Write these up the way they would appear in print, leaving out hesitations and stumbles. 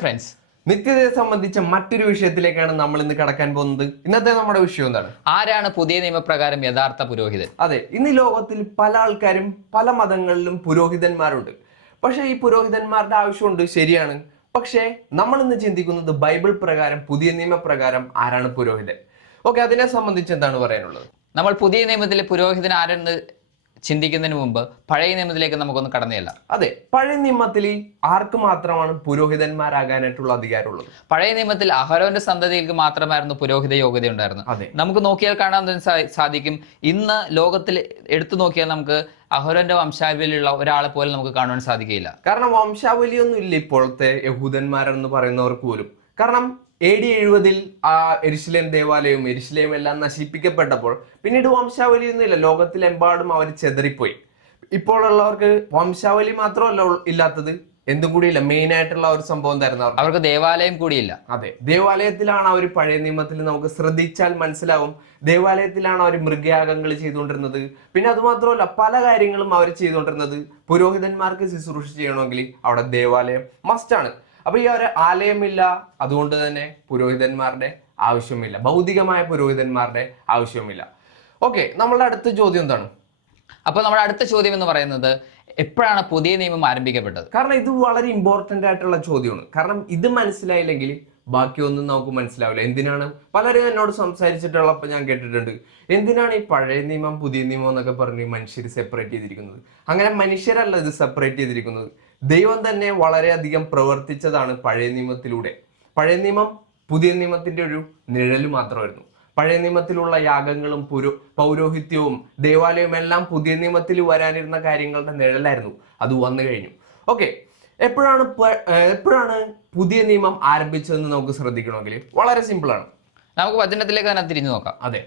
Friends, നിത്യതയെ സംബന്ധിച്ച മറ്റൊരു വിഷയത്തിലേക്കാണ് നമ്മൾ ഇന്ന് കടക്കാൻ പോകുന്നത്. ഇന്നത്തെ നമ്മുടെ വിഷയം എന്താണ്? ആരാണ് പുതിയ നിയമപ്രകാരം യഥാർത്ഥ പുരോഹിതൻ? അതെ, ഇന്ന് ലോകത്തിൽ പല ആൾക്കാരും പല മതങ്ങളിലും പുരോഹിതന്മാരുണ്ട്. പക്ഷെ ഈ പുരോഹിതന്മാരുടെ ആവശ്യമുണ്ട്, ശരിയാണ്. പക്ഷേ നമ്മൾ ഇന്ന് ചിന്തിക്കുന്നത് ബൈബിൾ പ്രകാരം, പുതിയ നിയമപ്രകാരം ആരാണ് പുരോഹിതൻ? ഓക്കെ, അതിനെ സംബന്ധിച്ച് എന്താണ് പറയാനുള്ളത്? നമ്മൾ പുതിയ നിയമത്തിലെ പുരോഹിതൻ ആരെന്ന് ചിന്തിക്കുന്നതിന് മുമ്പ് പഴയ നിയമത്തിലേക്ക് നമുക്കൊന്ന് കടന്നേല. അതെ, പഴയ നിയമത്തിൽ ആർക്ക് മാത്രമാണ് പുരോഹിതന്മാരാകാനായിട്ടുള്ള അധികാരമുള്ളത്? പഴയ നിയമത്തിൽ അഹരോന്റെ സന്തതികൾക്ക് മാത്രമായിരുന്നു പുരോഹിത യോഗ്യത ഉണ്ടായിരുന്നത്. അതെ, നമുക്ക് നോക്കിയാൽ കാണാൻ സാധിക്കും. ഇന്ന് ലോകത്തിൽ എടുത്തു നോക്കിയാൽ നമുക്ക് അഹരോന്റെ വംശാവലിയുള്ള ഒരാളെ പോലും നമുക്ക് കാണുവാൻ സാധിക്കില്ല. കാരണം വംശാവലിയൊന്നും ഇല്ല ഇപ്പോഴത്തെ യഹൂദന്മാരെന്ന് പറയുന്നവർക്ക് പോലും. കാരണം AD 70 ആ യെരുശലേം ദേവാലയവും യെരുശലേം എല്ലാം നശിപ്പിക്കപ്പെട്ടപ്പോൾ പിന്നീട് വംശാവലിയൊന്നും ഇല്ല. ലോകത്തിലെമ്പാടും അവർ ചെതറിപ്പോയി. ഇപ്പോഴുള്ളവർക്ക് വംശാവലി മാത്രമല്ല ഇല്ലാത്തത്, എന്തും കൂടി ഇല്ല. മെയിൻ ആയിട്ടുള്ള ഒരു സംഭവം തരുന്ന അവർക്ക് ദേവാലയം കൂടിയില്ല. അതെ, ദേവാലയത്തിലാണ് അവർ പഴയ നിയമത്തിൽ നമുക്ക് ശ്രദ്ധിച്ചാൽ മനസ്സിലാവും. ദേവാലയത്തിലാണ് അവർ മൃഗയാഗങ്ങൾ ചെയ്തുകൊണ്ടിരുന്നത്. പിന്നെ അത് മാത്രമല്ല, പല കാര്യങ്ങളും അവർ ചെയ്തുകൊണ്ടിരുന്നത്. പുരോഹിതന്മാർക്ക് ശുശ്രൂഷ ചെയ്യണമെങ്കിൽ അവിടെ ദേവാലയം മസ്റ്റാണ്. അപ്പൊ ഈ ഒരു ആലയമില്ല, അതുകൊണ്ട് തന്നെ പുരോഹിതന്മാരുടെ ആവശ്യമില്ല, ഭൗതികമായ പുരോഹിതന്മാരുടെ ആവശ്യമില്ല. ഓക്കെ, നമ്മളുടെ അടുത്ത ചോദ്യം എന്താണ്? അപ്പൊ നമ്മുടെ അടുത്ത ചോദ്യം എന്ന് പറയുന്നത്, എപ്പോഴാണ് പുതിയ നിയമം ആരംഭിക്കപ്പെട്ടത്? കാരണം ഇത് വളരെ ഇമ്പോർട്ടന്റ് ആയിട്ടുള്ള ചോദ്യമാണ്. കാരണം ഇത് മനസ്സിലായില്ലെങ്കിൽ ബാക്കിയൊന്നും നമുക്ക് മനസ്സിലാവില്ല. എന്തിനാണ് പലരും എന്നോട് സംസാരിച്ചിട്ടുള്ളപ്പോൾ ഞാൻ കേട്ടിട്ടുണ്ട്, എന്തിനാണ് ഈ പഴയ നിയമം പുതിയ നിയമം എന്നൊക്കെ പറഞ്ഞ് മനുഷ്യർ സെപ്പറേറ്റ് ചെയ്തിരിക്കുന്നത്? അങ്ങനെ മനുഷ്യരല്ല ഇത് സെപ്പറേറ്റ് ചെയ്തിരിക്കുന്നത്. ദൈവം തന്നെ വളരെയധികം പ്രവർത്തിച്ചതാണ് പഴയ നിയമത്തിലൂടെ. പഴയ നിയമം പുതിയ നിയമത്തിന്റെ ഒരു നിഴല് മാത്രമായിരുന്നു. പഴയ നിയമത്തിലുള്ള യാഗങ്ങളും പൗരോഹിത്യവും ദേവാലയവും എല്ലാം പുതിയ നിയമത്തിൽ വരാനിരുന്ന കാര്യങ്ങളുടെ നിഴലായിരുന്നു. അത് വന്നു കഴിഞ്ഞു. ഓക്കെ, എപ്പോഴാണ് പുതിയ നിയമം ആരംഭിച്ചതെന്ന് നമുക്ക് ശ്രദ്ധിക്കണമെങ്കിൽ വളരെ സിമ്പിളാണ്. നമുക്ക് വചനത്തിലേക്ക് തന്നെ തിരിഞ്ഞു നോക്കാം. അതെ,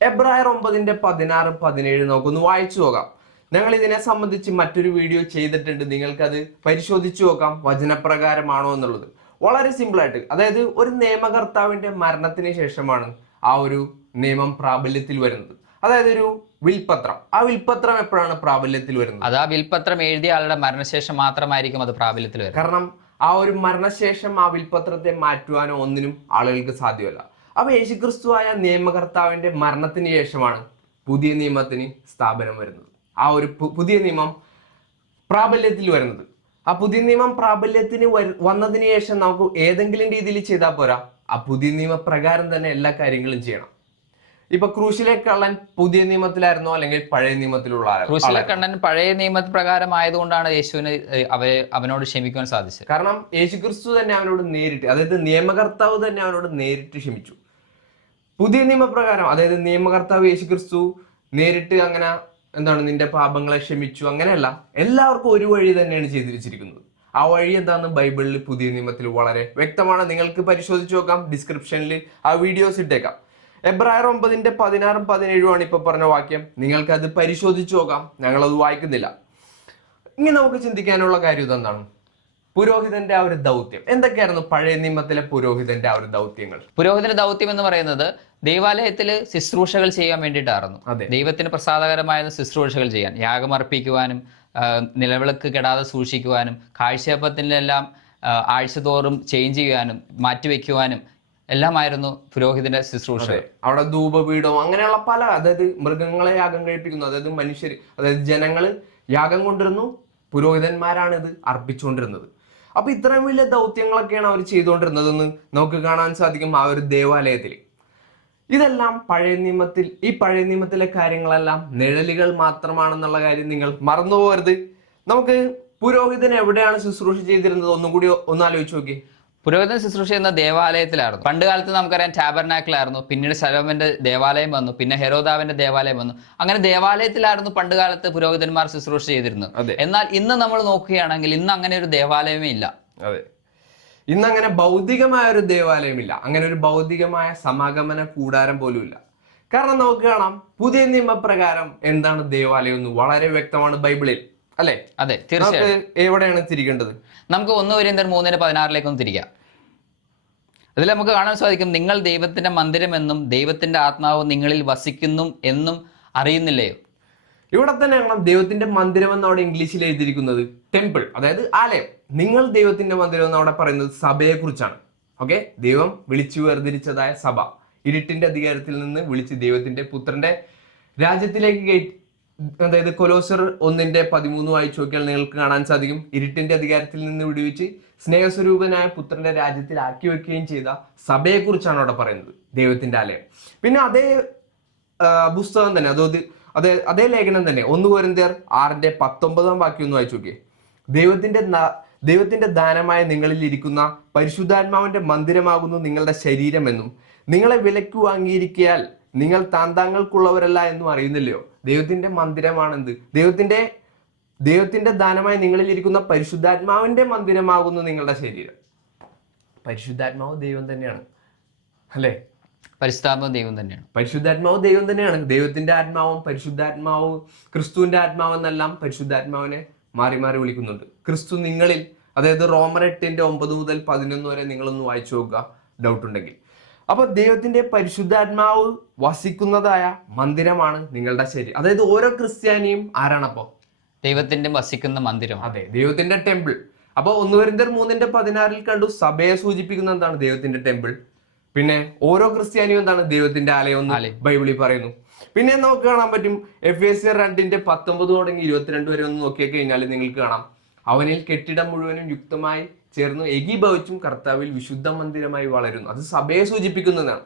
എബ്രായർ 9:16-17 നമുക്കൊന്ന് വായിച്ചു നോക്കാം. ഞങ്ങൾ ഇതിനെ സംബന്ധിച്ച് മറ്റൊരു വീഡിയോ ചെയ്തിട്ടുണ്ട്, നിങ്ങൾക്കത് പരിശോധിച്ചു നോക്കാം വചനപ്രകാരമാണോ എന്നുള്ളത്. വളരെ സിമ്പിളായിട്ട്, അതായത് ഒരു നിയമകർത്താവിന്റെ മരണത്തിന് ശേഷമാണ് ആ ഒരു നിയമം പ്രാബല്യത്തിൽ വരുന്നത്. അതായത് ഒരു വിൽപത്രം. ആ വിൽപത്രം എപ്പോഴാണ് പ്രാബല്യത്തിൽ വരുന്നത്? അത് ആ വിൽപത്രം എഴുതിയ ആളുടെ മരണശേഷം മാത്രമായിരിക്കും അത് പ്രാബല്യത്തിൽ വരുന്നത്. കാരണം ആ ഒരു മരണശേഷം ആ വിൽപത്രത്തെ മാറ്റുവാനോ ഒന്നിനും ആളുകൾക്ക് സാധ്യമല്ല. അപ്പൊ യേശുക്രിസ്തുവായ നിയമകർത്താവിന്റെ മരണത്തിന് ശേഷമാണ് പുതിയ നിയമത്തിന് സ്ഥാപനം വരുന്നത്. ആ ഒരു പുതിയ നിയമം പ്രാബല്യത്തിൽ വരുന്നത്. ആ പുതിയ നിയമം പ്രാബല്യത്തിന് വന്നതിന് ശേഷം നമുക്ക് ഏതെങ്കിലും രീതിയിൽ ചെയ്താൽ പോരാ, ആ പുതിയ നിയമപ്രകാരം തന്നെ എല്ലാ കാര്യങ്ങളും ചെയ്യണം. ഇപ്പൊ ക്രൂശിലെ കള്ളൻ പുതിയ നിയമത്തിലായിരുന്നോ അല്ലെങ്കിൽ പഴയ നിയമത്തിലുള്ള? ക്രൂശിലെ കള്ളൻ പഴയ നിയമപ്രകാരം ആയതുകൊണ്ടാണ് യേശുവിന് അവനോട് ക്ഷമിക്കാൻ സാധിച്ചത്. കാരണം യേശുക്രിസ്തു തന്നെ അവനോട് നേരിട്ട്, അതായത് നിയമകർത്താവ് തന്നെ അവനോട് നേരിട്ട് ക്ഷമിച്ചു. പുതിയ നിയമപ്രകാരം, അതായത് നിയമകർത്താവ് യേശുക്രിസ്തു നേരിട്ട് അങ്ങനെ നിന്റെ പാപങ്ങളെ ക്ഷമിച്ചു, അങ്ങനെയല്ല. എല്ലാവർക്കും ഒരു വഴി തന്നെയാണ് ചെയ്തു വെച്ചിരിക്കുന്നത്. ആ വഴി എന്താണെന്ന് ബൈബിളിൽ പുതിയ നിയമത്തിൽ വളരെ വ്യക്തമാണ്. നിങ്ങൾക്ക് പരിശോധിച്ച് നോക്കാം, ഡിസ്ക്രിപ്ഷനിൽ ആ വീഡിയോസ് ഇട്ടേക്കാം. എബ്രായർ 9:16-17 ഇപ്പൊ പറഞ്ഞ വാക്യം. നിങ്ങൾക്ക് അത് പരിശോധിച്ച് നോക്കാം, ഞങ്ങളത് വായിക്കുന്നില്ല. ഇനി നമുക്ക് ചിന്തിക്കാനുള്ള കാര്യം ഇതെന്താണ്? പുരോഹിതന്റെ ആ ഒരു ദൗത്യം എന്തൊക്കെയായിരുന്നു? പഴയ നിയമത്തിലെ പുരോഹിതന്റെ ആ ഒരു ദൗത്യങ്ങൾ. പുരോഹിതന്റെ ദൗത്യം എന്ന് പറയുന്നത് ദൈവാലയത്തിൽ ശുശ്രൂഷകൾ ചെയ്യാൻ വേണ്ടിയിട്ടായിരുന്നു. ദൈവത്തിന് പ്രസാദകരമായ ശുശ്രൂഷകൾ ചെയ്യാൻ, യാഗമർപ്പിക്കുവാനും, നിലവിളക്ക് കെടാതെ സൂക്ഷിക്കുവാനും, കാഴ്ചയപ്പത്തിനെല്ലാം ആഴ്ചതോറും ചേഞ്ച് ചെയ്യാനും മാറ്റിവെക്കുവാനും എല്ലാമായിരുന്നു പുരോഹിതന്റെ ശുശ്രൂഷ. അവിടെ ധൂപപീഠവും അങ്ങനെയുള്ള പല, അതായത് മൃഗങ്ങളെ യാഗം കഴിപ്പിക്കുന്നു, അതായത് മനുഷ്യർ, അതായത് ജനങ്ങള് യാഗം കൊണ്ടിരുന്നു, പുരോഹിതന്മാരാണ് ഇത് അർപ്പിച്ചുകൊണ്ടിരുന്നത്. അപ്പൊ ഇത്രയും വലിയ ദൗത്യങ്ങളൊക്കെയാണ് അവർ ചെയ്തുകൊണ്ടിരുന്നതെന്ന് നമുക്ക് കാണാൻ സാധിക്കും ആ ഒരു ദേവാലയത്തിൽ. ഇതെല്ലാം പഴയ നിയമത്തിൽ, ഈ പഴയ നിയമത്തിലെ കാര്യങ്ങളെല്ലാം നിഴലുകൾ മാത്രമാണെന്നുള്ള കാര്യം നിങ്ങൾ മറന്നുപോകരുത്. നമുക്ക് പുരോഹിതൻ എവിടെയാണ് ശുശ്രൂഷ ചെയ്തിരുന്നത് ഒന്നും കൂടി ഒന്നാലോചിച്ച് നോക്കി. പുരോഹിതൻ ശുശ്രൂഷ എന്ന ദേവാലയത്തിലായിരുന്നു. പണ്ട് കാലത്ത് നമുക്കറിയാം ടാബർനാക്കിലായിരുന്നു, പിന്നീട് ശലോമോന്റെ ദേവാലയം വന്നു, പിന്നെ ഹെരോദാവിന്റെ ദേവാലയം വന്നു. അങ്ങനെ ദേവാലയത്തിലായിരുന്നു പണ്ട് കാലത്ത് പുരോഹിതന്മാർ ശുശ്രൂഷ ചെയ്തിരുന്നത്. എന്നാൽ ഇന്ന് നമ്മൾ നോക്കുകയാണെങ്കിൽ ഇന്ന് അങ്ങനെ ഒരു ദേവാലയമേ ഇല്ല. അതെ, ഇന്ന് അങ്ങനെ ഭൗതികമായ ഒരു ദേവാലയമില്ല, അങ്ങനെ ഒരു ഭൗതികമായ സമാഗമന കൂടാരം പോലും ഇല്ല. കാരണം നമുക്ക് കാണാം പുതിയ നിയമപ്രകാരം എന്താണ് ദേവാലയം എന്ന് വളരെ വ്യക്തമാണ് ബൈബിളിൽ, അല്ലെ? അതെ, തീർച്ചയായും. എവിടെയാണ് തിരിക്കേണ്ടത്? നമുക്ക് 1 കൊരിന്ത്യർ 3:16 തിരിക്കാം. അതിൽ നമുക്ക് കാണാൻ സാധിക്കും, നിങ്ങൾ ദൈവത്തിന്റെ മന്ദിരമെന്നും ദൈവത്തിന്റെ ആത്മാവ് നിങ്ങളിൽ വസിക്കുന്നു എന്നും അറിയുന്നില്ലയോ? ഇവിടെ തന്നെ കാണാം ദൈവത്തിന്റെ മന്ദിരം എന്ന് അവിടെ ഇംഗ്ലീഷിൽ എഴുതിയിരിക്കുന്നത് ടെമ്പിൾ, അതായത് ആലയം. നിങ്ങൾ ദൈവത്തിന്റെ മന്ദിരം എന്ന് അവിടെ പറയുന്നത് സഭയെ കുറിച്ചാണ്. ഓക്കെ, ദൈവം വിളിച്ചു വേർതിരിച്ചതായ സഭ ഇരുട്ടിന്റെ അധികാരത്തിൽ നിന്ന് വിളിച്ച് ദൈവത്തിന്റെ പുത്രന്റെ രാജ്യത്തിലേക്ക് കയറ്റി. അതായത് കൊലോസർ 1:13 വായിച്ചു നോക്കിയാൽ നിങ്ങൾക്ക് കാണാൻ സാധിക്കും. ഇരുട്ടിന്റെ അധികാരത്തിൽ നിന്ന് വിടുവിച്ച് സ്നേഹസ്വരൂപനായ പുത്രന്റെ രാജ്യത്തിൽ ആക്കി വെക്കുകയും ചെയ്ത സഭയെ കുറിച്ചാണ് അവിടെ പറയുന്നത്, ദൈവത്തിന്റെ ആലയം. പിന്നെ അതേ പുസ്തകം തന്നെ, അതേ ലേഖനം തന്നെ 1 കൊരിന്ത്യർ 6:19 വാക്യം ഒന്ന് വായിച്ചു നോക്കിയേ. ദൈവത്തിന്റെ ദാനമായ നിങ്ങളിൽ ഇരിക്കുന്ന പരിശുദ്ധാത്മാവിന്റെ മന്ദിരമാകുന്നു നിങ്ങളുടെ ശരീരമെന്നും നിങ്ങളെ വിലയ്ക്ക് വാങ്ങിയിരിക്കയാൽ നിങ്ങൾ താന്താങ്ങൾക്കുള്ളവരല്ല എന്നും അറിയുന്നില്ലയോ? ദൈവത്തിന്റെ മന്ദിരമാണെന്ത്? ദൈവത്തിന്റെ ദാനമായി നിങ്ങളിൽ ഇരിക്കുന്ന പരിശുദ്ധാത്മാവിന്റെ മന്ദിരമാകുന്നു നിങ്ങളുടെ ശരീരം. പരിശുദ്ധാത്മാവ് ദൈവം തന്നെയാണ്, അല്ലേ? പരിശുദ്ധാത്മാവ് ദൈവം തന്നെയാണ്. പരിശുദ്ധാത്മാവ് ദൈവം തന്നെയാണ്. ദൈവത്തിന്റെ ആത്മാവും പരിശുദ്ധാത്മാവും ക്രിസ്തുവിന്റെ ആത്മാവ് എന്നെല്ലാം പരിശുദ്ധാത്മാവിനെ മാറി മാറി വിളിക്കുന്നുണ്ട്. ക്രിസ്തു നിങ്ങളിൽ, അതായത് റോമർ 8:9 മുതൽ 11 വരെ നിങ്ങളൊന്ന് വായിച്ചു നോക്കുക ഡൗട്ട് ഉണ്ടെങ്കിൽ. അപ്പൊ ദൈവത്തിന്റെ പരിശുദ്ധാത്മാവ് വസിക്കുന്നതായ മന്ദിരമാണ് നിങ്ങളുടെ ശരീരം. അതായത് ഓരോ ക്രിസ്ത്യാനിയും ആരാണപ്പോ? ദൈവത്തിന്റെ വസിക്കുന്ന മന്ദിരം. അതെ, ദൈവത്തിന്റെ ടെമ്പിൾ. അപ്പൊ 1 കൊരിന്ത്യർ 3:16 കണ്ടു സഭയെ സൂചിപ്പിക്കുന്ന എന്താണ്? ദൈവത്തിന്റെ ടെമ്പിൾ. പിന്നെ ഓരോ ക്രിസ്ത്യാനിയും എന്താണ്? ദൈവത്തിന്റെ ആലയം എന്ന് ബൈബിളിൽ പറയുന്നു. പിന്നെ നമുക്ക് കാണാൻ പറ്റും എഫേസ്യർ 2:19 തുടങ്ങി 22 വരെ ഒന്ന് നോക്കിയ കഴിഞ്ഞാൽ നിങ്ങൾക്ക് കാണാം, അവനിൽ കെട്ടിടം മുഴുവനും യുക്തമായി ചേർന്ന് ഏകീഭവിച്ചും കർത്താവിൽ വിശുദ്ധ മന്ദിരമായി വളരുന്നു. അത് സഭയെ സൂചിപ്പിക്കുന്നതാണ്.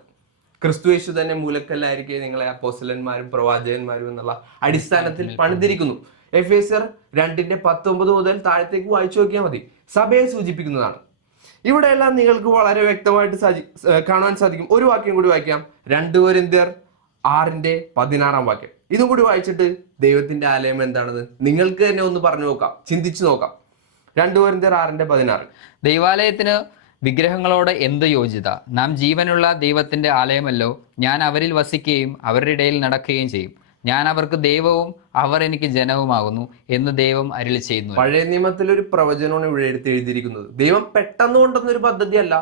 ക്രിസ്തു യേശു തന്നെ മൂലക്കല്ലായിരിക്കെ നിങ്ങളെ അപ്പോസ്തലന്മാരും പ്രവാചകന്മാരും എന്നുള്ള അടിസ്ഥാനത്തിൽ പണിതിരിക്കുന്നു. എഫേസ്യർ 2:19 മുതൽ താഴത്തേക്ക് വായിച്ചു നോക്കിയാൽ മതി. സഭയെ സൂചിപ്പിക്കുന്നതാണ്. ഇവിടെയെല്ലാം നിങ്ങൾക്ക് വളരെ വ്യക്തമായിട്ട് കാണാൻ സാധിക്കും. ഒരു വാക്യം കൂടി വായിക്കാം. 2 കൊരിന്ത്യർ 6:16 വാക്യം. ഇതും കൂടി വായിച്ചിട്ട് ദൈവത്തിന്റെ ആലയം എന്താണെന്ന് നിങ്ങൾക്ക് തന്നെ ഒന്ന് പറഞ്ഞു നോക്കാം, ചിന്തിച്ചു നോക്കാം. 2 കൊരിന്ത്യർ 6:16. ദൈവാലയത്തിന് വിഗ്രഹങ്ങളോട് എന്ത് യോജിത? നാം ജീവനുള്ള ദൈവത്തിന്റെ ആലയമല്ലോ. ഞാൻ അവരിൽ വസിക്കുകയും അവരുടെ ഇടയിൽ നടക്കുകയും ചെയ്യും. ഞാൻ അവർക്ക് ദൈവവും അവർ എനിക്ക് ജനവുമാകുന്നു എന്ന് ദൈവം അരുളി ചെയ്യുന്നു. പഴയ നിയമത്തിലൊരു പ്രവചനമാണ് ഇവിടെ എഴുതിയിരിക്കുന്നത്. ദൈവം പെട്ടെന്ന് കൊണ്ടുവന്നൊരു പദ്ധതിയല്ല,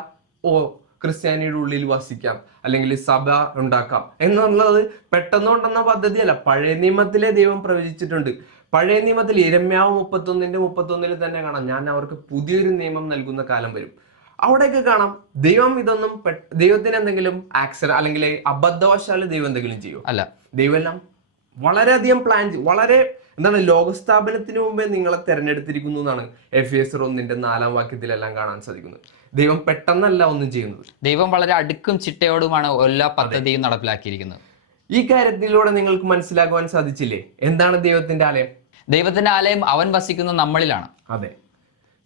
ക്രിസ്ത്യാനിയുടെ ഉള്ളിൽ വസിക്കാം അല്ലെങ്കിൽ സഭ ഉണ്ടാക്കാം എന്നുള്ളത് പെട്ടെന്ന് കൊണ്ടുവന്ന പദ്ധതിയല്ല. പഴയ നിയമത്തിലെ ദൈവം പ്രവചിച്ചിട്ടുണ്ട്. പഴയ നിയമത്തിൽ യിരെമ്യാവ് 31:31 തന്നെ കാണാം, ഞാൻ അവർക്ക് പുതിയൊരു നിയമം നൽകുന്ന കാലം വരും. അവിടെയൊക്കെ കാണാം ദൈവത്തിന് എന്തെങ്കിലും ആക്സിഡന്റ് അല്ലെങ്കിൽ അബദ്ധവശാല് ദൈവം എന്തെങ്കിലും ചെയ്യും? അല്ല. ദൈവം എല്ലാം വളരെയധികം പ്ലാൻ വളരെ ലോകസ്ഥാപനത്തിന് മുമ്പേ നിങ്ങളെ തെരഞ്ഞെടുത്തിരിക്കുന്നു എന്നാണ് എഫേസ്യർ 1:4 വാക്യത്തിലെല്ലാം കാണാൻ സാധിക്കുന്നത്. ദൈവം പെട്ടെന്നല്ല ഒന്നും ചെയ്യുന്നത്. ദൈവം വളരെ അടുക്കും ചിട്ടയോടുമാണ് എല്ലാ പദ്ധതിയും നടപ്പിലാക്കിയിരിക്കുന്നത്. ഈ കാര്യത്തിലൂടെ നിങ്ങൾക്ക് മനസ്സിലാക്കുവാൻ സാധിച്ചില്ലേ എന്താണ് ദൈവത്തിന്റെ ആലയം? ദൈവത്തിന്റെ ആലയം അവൻ വസിക്കുന്ന നമ്മളിലാണ്. അതെ,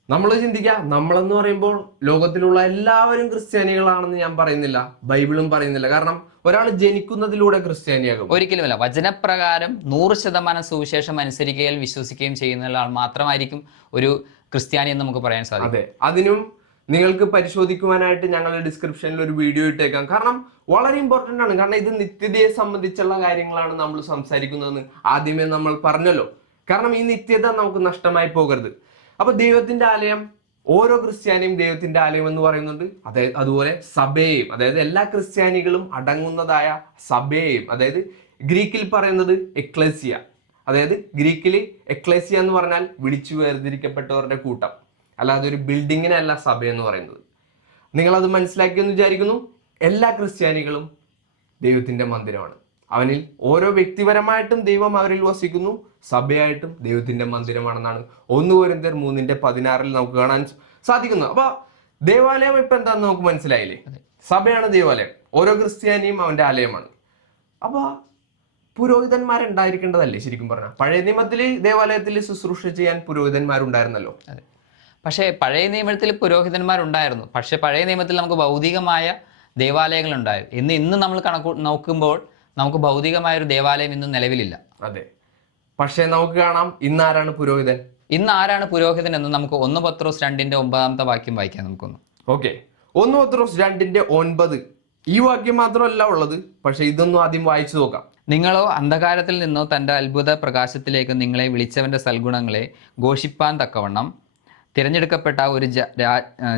നമ്മൾ ചിന്തിക്കാം, നമ്മളെന്ന് പറയുമ്പോൾ ലോകത്തിലുള്ള എല്ലാവരും ക്രിസ്ത്യാനികളാണെന്ന് ഞാൻ പറയുന്നില്ല, ബൈബിളും പറയുന്നില്ല. കാരണം ഒരാൾ ജനിക്കുന്നതിലൂടെ ക്രിസ്ത്യാനിയാകും? ഒരിക്കലുമല്ല. വചനപ്രകാരം 100% സുവിശേഷം അനുസരിക്കുകയും വിശ്വസിക്കുകയും ചെയ്യുന്ന ആൾ മാത്രമായിരിക്കും ഒരു ക്രിസ്ത്യാനി എന്ന് നമുക്ക് പറയാൻ സാധിക്കും. അതെ, അതിനും നിങ്ങൾക്ക് പരിശോധിക്കുവാനായിട്ട് ഞങ്ങളുടെ ഡിസ്ക്രിപ്ഷനിൽ ഒരു വീഡിയോ ഇട്ടേക്കാം. കാരണം വളരെ ഇമ്പോർട്ടന്റ് ആണ്. കാരണം ഇത് നിത്യതയെ സംബന്ധിച്ചുള്ള കാര്യങ്ങളാണ് നമ്മൾ സംസാരിക്കുന്നതെന്ന് ആദ്യമേ നമ്മൾ പറഞ്ഞല്ലോ. കാരണം ഈ നിത്യത നമുക്ക് നഷ്ടമായി പോകരുത്. അപ്പൊ ദൈവത്തിന്റെ ആലയം, ഓരോ ക്രിസ്ത്യാനിയും ദൈവത്തിന്റെ ആലയം എന്ന് പറയുന്നുണ്ട്. അതുപോലെ സഭയെയും, അതായത് എല്ലാ ക്രിസ്ത്യാനികളും അടങ്ങുന്നതായ സഭയെയും, അതായത് ഗ്രീക്കിൽ പറയുന്നത് എക്ലേസിയ, അതായത് ഗ്രീക്കിൽ എക്ലേസിയ എന്ന് പറഞ്ഞാൽ വിളിച്ചു വേർതിരിക്കപ്പെട്ടവരുടെ കൂട്ടം, അല്ലാതെ ഒരു ബിൽഡിങ്ങിനല്ല സഭ എന്ന് പറയുന്നത്. നിങ്ങളത് മനസ്സിലാക്കിയെന്ന് വിചാരിക്കുന്നു. എല്ലാ ക്രിസ്ത്യാനികളും ദൈവത്തിന്റെ മന്ദിരമാണ്. അവനിൽ ഓരോ വ്യക്തിപരമായിട്ടും ദൈവം അവരിൽ വസിക്കുന്നു, സഭയായിട്ടും ദൈവത്തിന്റെ മന്ദിരമാണെന്നാണ് 1 കൊരിന്ത്യർ 3:16 നമുക്ക് കാണാൻ സാധിക്കുന്നത്. അപ്പൊ ദേവാലയം ഇപ്പൊ എന്താന്ന് നമുക്ക് മനസ്സിലായില്ലേ? സഭയാണ് ദേവാലയം. ഓരോ ക്രിസ്ത്യാനിയും അവന്റെ ആലയമാണ്. അപ്പൊ പുരോഹിതന്മാരുണ്ടായിരിക്കേണ്ടതല്ലേ ശരിക്കും പറഞ്ഞാൽ? പഴയ നിയമത്തിൽ ദേവാലയത്തിൽ ശുശ്രൂഷ ചെയ്യാൻ പുരോഹിതന്മാരുണ്ടായിരുന്നല്ലോ. പക്ഷേ പഴയ നിയമത്തിൽ പുരോഹിതന്മാരുണ്ടായിരുന്നു. പക്ഷെ പഴയ നിയമത്തിൽ നമുക്ക് ഭൗതികമായ ദേവാലയങ്ങൾ ഉണ്ടായിരുന്നു. ഇന്ന് നമ്മൾ നോക്കുമ്പോൾ നമുക്ക് ഭൗതികമായ ഒരു ദേവാലയം ഇന്ന് നിലവിലില്ല. അതെ, പക്ഷെ നമുക്ക് കാണാം ഇന്ന് ആരാണ് പുരോഹിതൻ? ഇന്ന് ആരാണ് പുരോഹിതൻ എന്ന് നമുക്ക് 1 പത്രോസ് 2:9 വാക്യം വായിക്കാം. നമുക്കൊന്ന് 1 പത്രോസ് 2:9 ഈ വാക്യം മാത്രമല്ല ഉള്ളത്, പക്ഷെ ഇതൊന്നും ആദ്യം വായിച്ചു നോക്കാം. നിങ്ങളോ അന്ധകാരത്തിൽ നിന്നോ തന്റെ അത്ഭുത പ്രകാശത്തിലേക്ക് നിങ്ങളെ വിളിച്ചവന്റെ സൽഗുണങ്ങളെ ഘോഷിപ്പാൻ തക്കവണ്ണം തിരഞ്ഞെടുക്കപ്പെട്ട ഒരു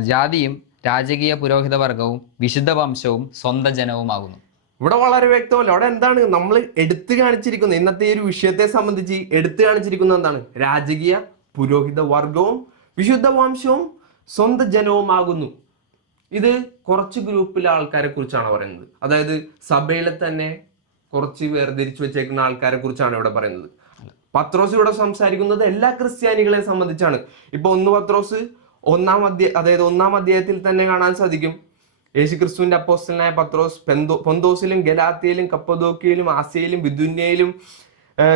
ജാതിയും രാജകീയ പുരോഹിത വർഗവും വിശുദ്ധ വംശവും സ്വന്തം ജനവുമാകുന്നു. ഇവിടെ വളരെ വ്യക്തമല്ല. അവിടെ എന്താണ് നമ്മൾ എടുത്തു കാണിച്ചിരിക്കുന്നത്? ഇന്നത്തെ ഈ ഒരു വിഷയത്തെ സംബന്ധിച്ച് എടുത്തു കാണിച്ചിരിക്കുന്നത് എന്താണ്? രാജകീയ പുരോഹിത വർഗവും വിശുദ്ധ വംശവും സ്വന്തം ജനവുമാകുന്നു. ഇത് കുറച്ച് ഗ്രൂപ്പിലെ ആൾക്കാരെ കുറിച്ചാണ് പറയുന്നത്. അതായത് സഭയിലെ തന്നെ കുറച്ച് വേർതിരിച്ചു വെച്ചേക്കുന്ന ആൾക്കാരെ കുറിച്ചാണ് ഇവിടെ പറയുന്നത്. പത്രോസ് ഇവിടെ സംസാരിക്കുന്നത് എല്ലാ ക്രിസ്ത്യാനികളെ സംബന്ധിച്ചാണ്. ഇപ്പൊ 1 പത്രോസ് 1 അധ്യായത്തിൽ തന്നെ കാണാൻ സാധിക്കും. യേശുക്രിസ്തുവിന്റെ അപ്പോസ്തലനായ പത്രോസ് പൊന്തോസിലും ഗലാത്യയിലും കപ്പദോക്യയിലും ആസ്യയിലും ബിദുന്യയിലും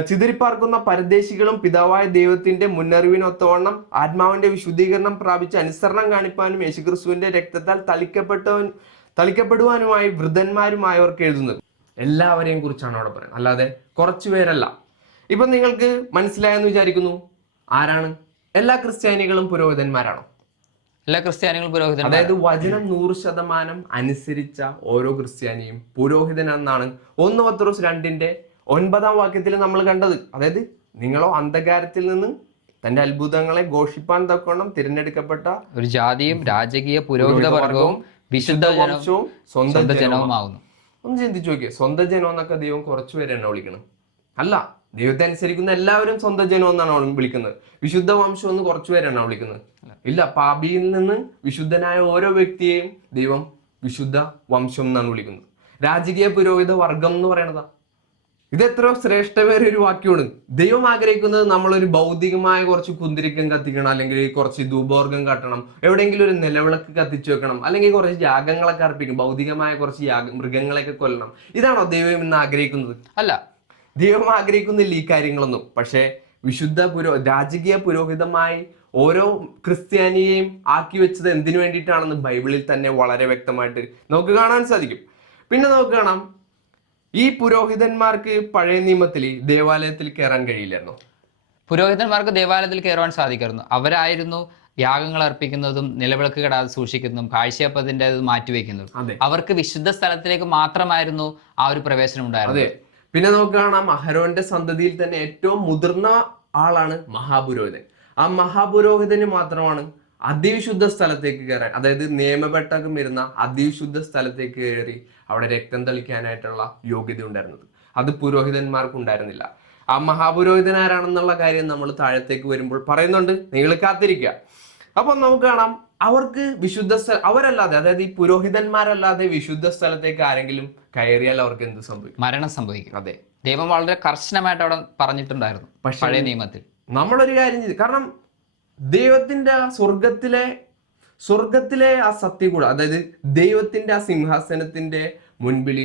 ചിതറിപ്പാർക്കുന്ന പരദേശികളും പിതാവായ ദൈവത്തിന്റെ മുന്നറിവിനൊത്തവണ്ണം ആത്മാവിന്റെ വിശുദ്ധീകരണം പ്രാപിച്ച് അനുസരണം കാണിപ്പാനും യേശുക്രിസ്തുവിന്റെ രക്തത്താൽ തളിക്കപ്പെടുവാനുമായി വൃദ്ധന്മാരുമായവർക്ക് എഴുതുന്നത്. എല്ലാവരെയും കുറിച്ചാണ് അവിടെ പറയുന്നത്, അല്ലാതെ കുറച്ചു പേരല്ല. ഇപ്പൊ നിങ്ങൾക്ക് മനസ്സിലായെന്ന് വിചാരിക്കുന്നു. ആരാണ്? എല്ലാ ക്രിസ്ത്യാനികളും പുരോഹിതന്മാരാണോ? എല്ലാ ക്രിസ്ത്യാനികളും പുരോഹിതൻ. അതായത് വചനം 100% അനുസരിച്ച ഓരോ ക്രിസ്ത്യാനിയും പുരോഹിതൻ എന്നാണ് 1 പത്രോസ് 2:9 വാക്യത്തിൽ നമ്മൾ കണ്ടത്. അതായത് നിങ്ങളോ അന്ധകാരത്തിൽ നിന്ന് തന്റെ അത്ഭുതങ്ങളെ ഘോഷിപ്പാൻ തക്കവണ്ണം തിരഞ്ഞെടുക്കപ്പെട്ട ഒരു ജാതിയും രാജകീയ പുരോഹിത വർഗവും വിശുദ്ധ വംശവും സ്വന്തം ജനവുമാകുന്നു. ഒന്ന് ചിന്തിച്ചു നോക്കിയേ, സ്വന്തം ജനം എന്നൊക്കെ ദൈവം കുറച്ചുപേരെ എന്നെ വിളിക്കണം? അല്ല, ദൈവത്തെ അനുസരിക്കുന്ന എല്ലാവരും സ്വന്തം ജനം എന്നാണ് വിളിക്കുന്നത്. വിശുദ്ധ വംശം എന്ന് കുറച്ചുപേരാണ് വിളിക്കുന്നത്? ഇല്ല, പാപിയിൽ നിന്ന് വിശുദ്ധനായ ഓരോ വ്യക്തിയെയും ദൈവം വിശുദ്ധ വംശം എന്നാണ് വിളിക്കുന്നത്. രാജകീയ പുരോഹിത വർഗം എന്ന് പറയണതാ. ഇത് എത്ര ശ്രേഷ്ഠമേറിയ ഒരു വാക്യമാണ്. ദൈവം ആഗ്രഹിക്കുന്നത് നമ്മളൊരു ഭൗതികമായ കുറച്ച് കുന്തിരിക്കം കത്തിക്കണം, അല്ലെങ്കിൽ കുറച്ച് ധൂപോർഗം കാട്ടണം, എവിടെയെങ്കിലും ഒരു നിലവിളക്ക് കത്തിച്ചു വെക്കണം, അല്ലെങ്കിൽ കുറച്ച് യാഗങ്ങളൊക്കെ അർപ്പിക്കണം, ഭൗതികമായ കുറച്ച് മൃഗങ്ങളെയൊക്കെ കൊല്ലണം. ഇതാണോ ദൈവം ഇന്ന് ആഗ്രഹിക്കുന്നത്? അല്ല, ദൈവം ആഗ്രഹിക്കുന്നില്ല ഈ കാര്യങ്ങളൊന്നും. പക്ഷേ രാജകീയ പുരോഹിതമായി ഓരോ ക്രിസ്ത്യാനിയെയും ആക്കി വെച്ചത് എന്തിനു വേണ്ടിയിട്ടാണെന്ന് ബൈബിളിൽ തന്നെ വളരെ വ്യക്തമായിട്ട് നമുക്ക് കാണാൻ സാധിക്കും. പിന്നെ നമുക്ക് കാണാം, ഈ പുരോഹിതന്മാർക്ക് പഴയ നിയമത്തിൽ ദേവാലയത്തിൽ കയറാൻ കഴിയില്ലായിരുന്നു. പുരോഹിതന്മാർക്ക് ദേവാലയത്തിൽ കയറുവാൻ സാധിക്കായിരുന്നു. അവരായിരുന്നു യാഗങ്ങൾ അർപ്പിക്കുന്നതും നിലവിളക്ക് കെടാതെ സൂക്ഷിക്കുന്നതും കാഴ്ചയപ്പത്തിന്റെ മാറ്റിവെക്കുന്നതും. അവർക്ക് വിശുദ്ധ സ്ഥലത്തിലേക്ക് മാത്രമായിരുന്നു ആ ഒരു പ്രവേശനം ഉണ്ടായിരുന്നത്. അതെ. പിന്നെ നമുക്ക് കാണാം, അഹരോന്റെ സന്തതിയിൽ തന്നെ ഏറ്റവും മുതിർന്ന ആളാണ് മഹാപുരോഹിതൻ. ആ മഹാപുരോഹിതന് മാത്രമാണ് അതിവിശുദ്ധ സ്ഥലത്തേക്ക് കയറാൻ, അതായത് നിയമപെട്ടകം വരുന്ന അതിവിശുദ്ധ സ്ഥലത്തേക്ക് കയറി അവിടെ രക്തം തളിക്കാനായിട്ടുള്ള യോഗ്യത ഉണ്ടായിരുന്നത്. അത് പുരോഹിതന്മാർക്ക് ഉണ്ടായിരുന്നില്ല. ആ മഹാപുരോഹിതൻ ആരാണെന്നുള്ള കാര്യം നമ്മൾ താഴത്തേക്ക് വരുമ്പോൾ പറയുന്നുണ്ട്, നിങ്ങൾ കാത്തിരിക്കുക. അപ്പൊ നമുക്ക് കാണാം, അവർക്ക് അവരല്ലാതെ, അതായത് ഈ പുരോഹിതന്മാരല്ലാതെ വിശുദ്ധ സ്ഥലത്തേക്ക് ആരെങ്കിലും കയറിയാൽ അവർക്ക് എന്ത് സംഭവിക്കും? മരണം സംഭവിക്കും. അതെ, ദൈവം വളരെ കർശനമായിട്ട് അവിടെ പറഞ്ഞിട്ടുണ്ടായിരുന്നു പഴയ നിയമത്തിൽ. നമ്മളൊരു കാര്യം ചെയ്തു, കാരണം ദൈവത്തിന്റെ സ്വർഗത്തിലെ ആ സത്യകൂട, അതായത് ദൈവത്തിന്റെ ആ സിംഹാസനത്തിന്റെ മുൻപിൽ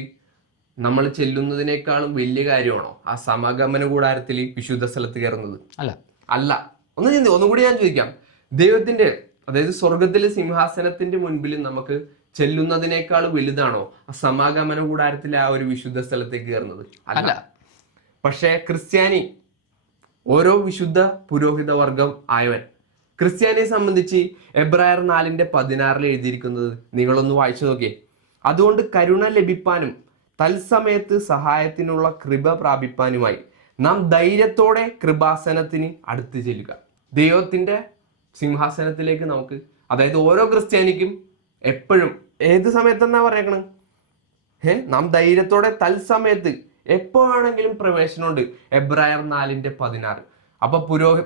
നമ്മൾ ചെല്ലുന്നതിനേക്കാളും വലിയ കാര്യമാണോ ആ സമാഗമന കൂടാരത്തിൽ വിശുദ്ധ സ്ഥലത്ത് കയറുന്നത്? അല്ല. ഒന്നുകൂടി ഞാൻ ചോദിക്കാം, ദൈവത്തിന്റെ, അതായത് സ്വർഗത്തിലെ സിംഹാസനത്തിന്റെ മുൻപിൽ നമുക്ക് ചെല്ലുന്നതിനേക്കാൾ വലുതാണോ ആ സമാഗമന കൂടാരത്തിലെ ആ ഒരു വിശുദ്ധ സ്ഥലത്തേക്ക് കയറുന്നത്? അല്ല. പക്ഷേ ക്രിസ്ത്യാനി, ഓരോ വിശുദ്ധ പുരോഹിത വർഗം ആയവൻ, ക്രിസ്ത്യാനിയെ സംബന്ധിച്ച് എബ്രായർ 4:16 എഴുതിയിരിക്കുന്നത് നിങ്ങളൊന്ന് വായിച്ചു നോക്കിയേ. അതുകൊണ്ട് കരുണ ലഭിപ്പാനും തത്സമയത്ത് സഹായത്തിനുള്ള കൃപ പ്രാപിപ്പാനുമായി നാം ധൈര്യത്തോടെ കൃപാസനത്തിന് അടുത്ത് ചെല്ലുക. ദൈവത്തിന്റെ സിംഹാസനത്തിലേക്ക് നമുക്ക്, അതായത് ഓരോ ക്രിസ്ത്യാനിക്കും എപ്പോഴും, ഏത് സമയത്തെന്നാ പറയണത്? നാം ധൈര്യത്തോടെ തത്സമയത്ത് എപ്പോഴാണെങ്കിലും പ്രവേശനമുണ്ട്. എബ്രായർ 4:16. അപ്പൊ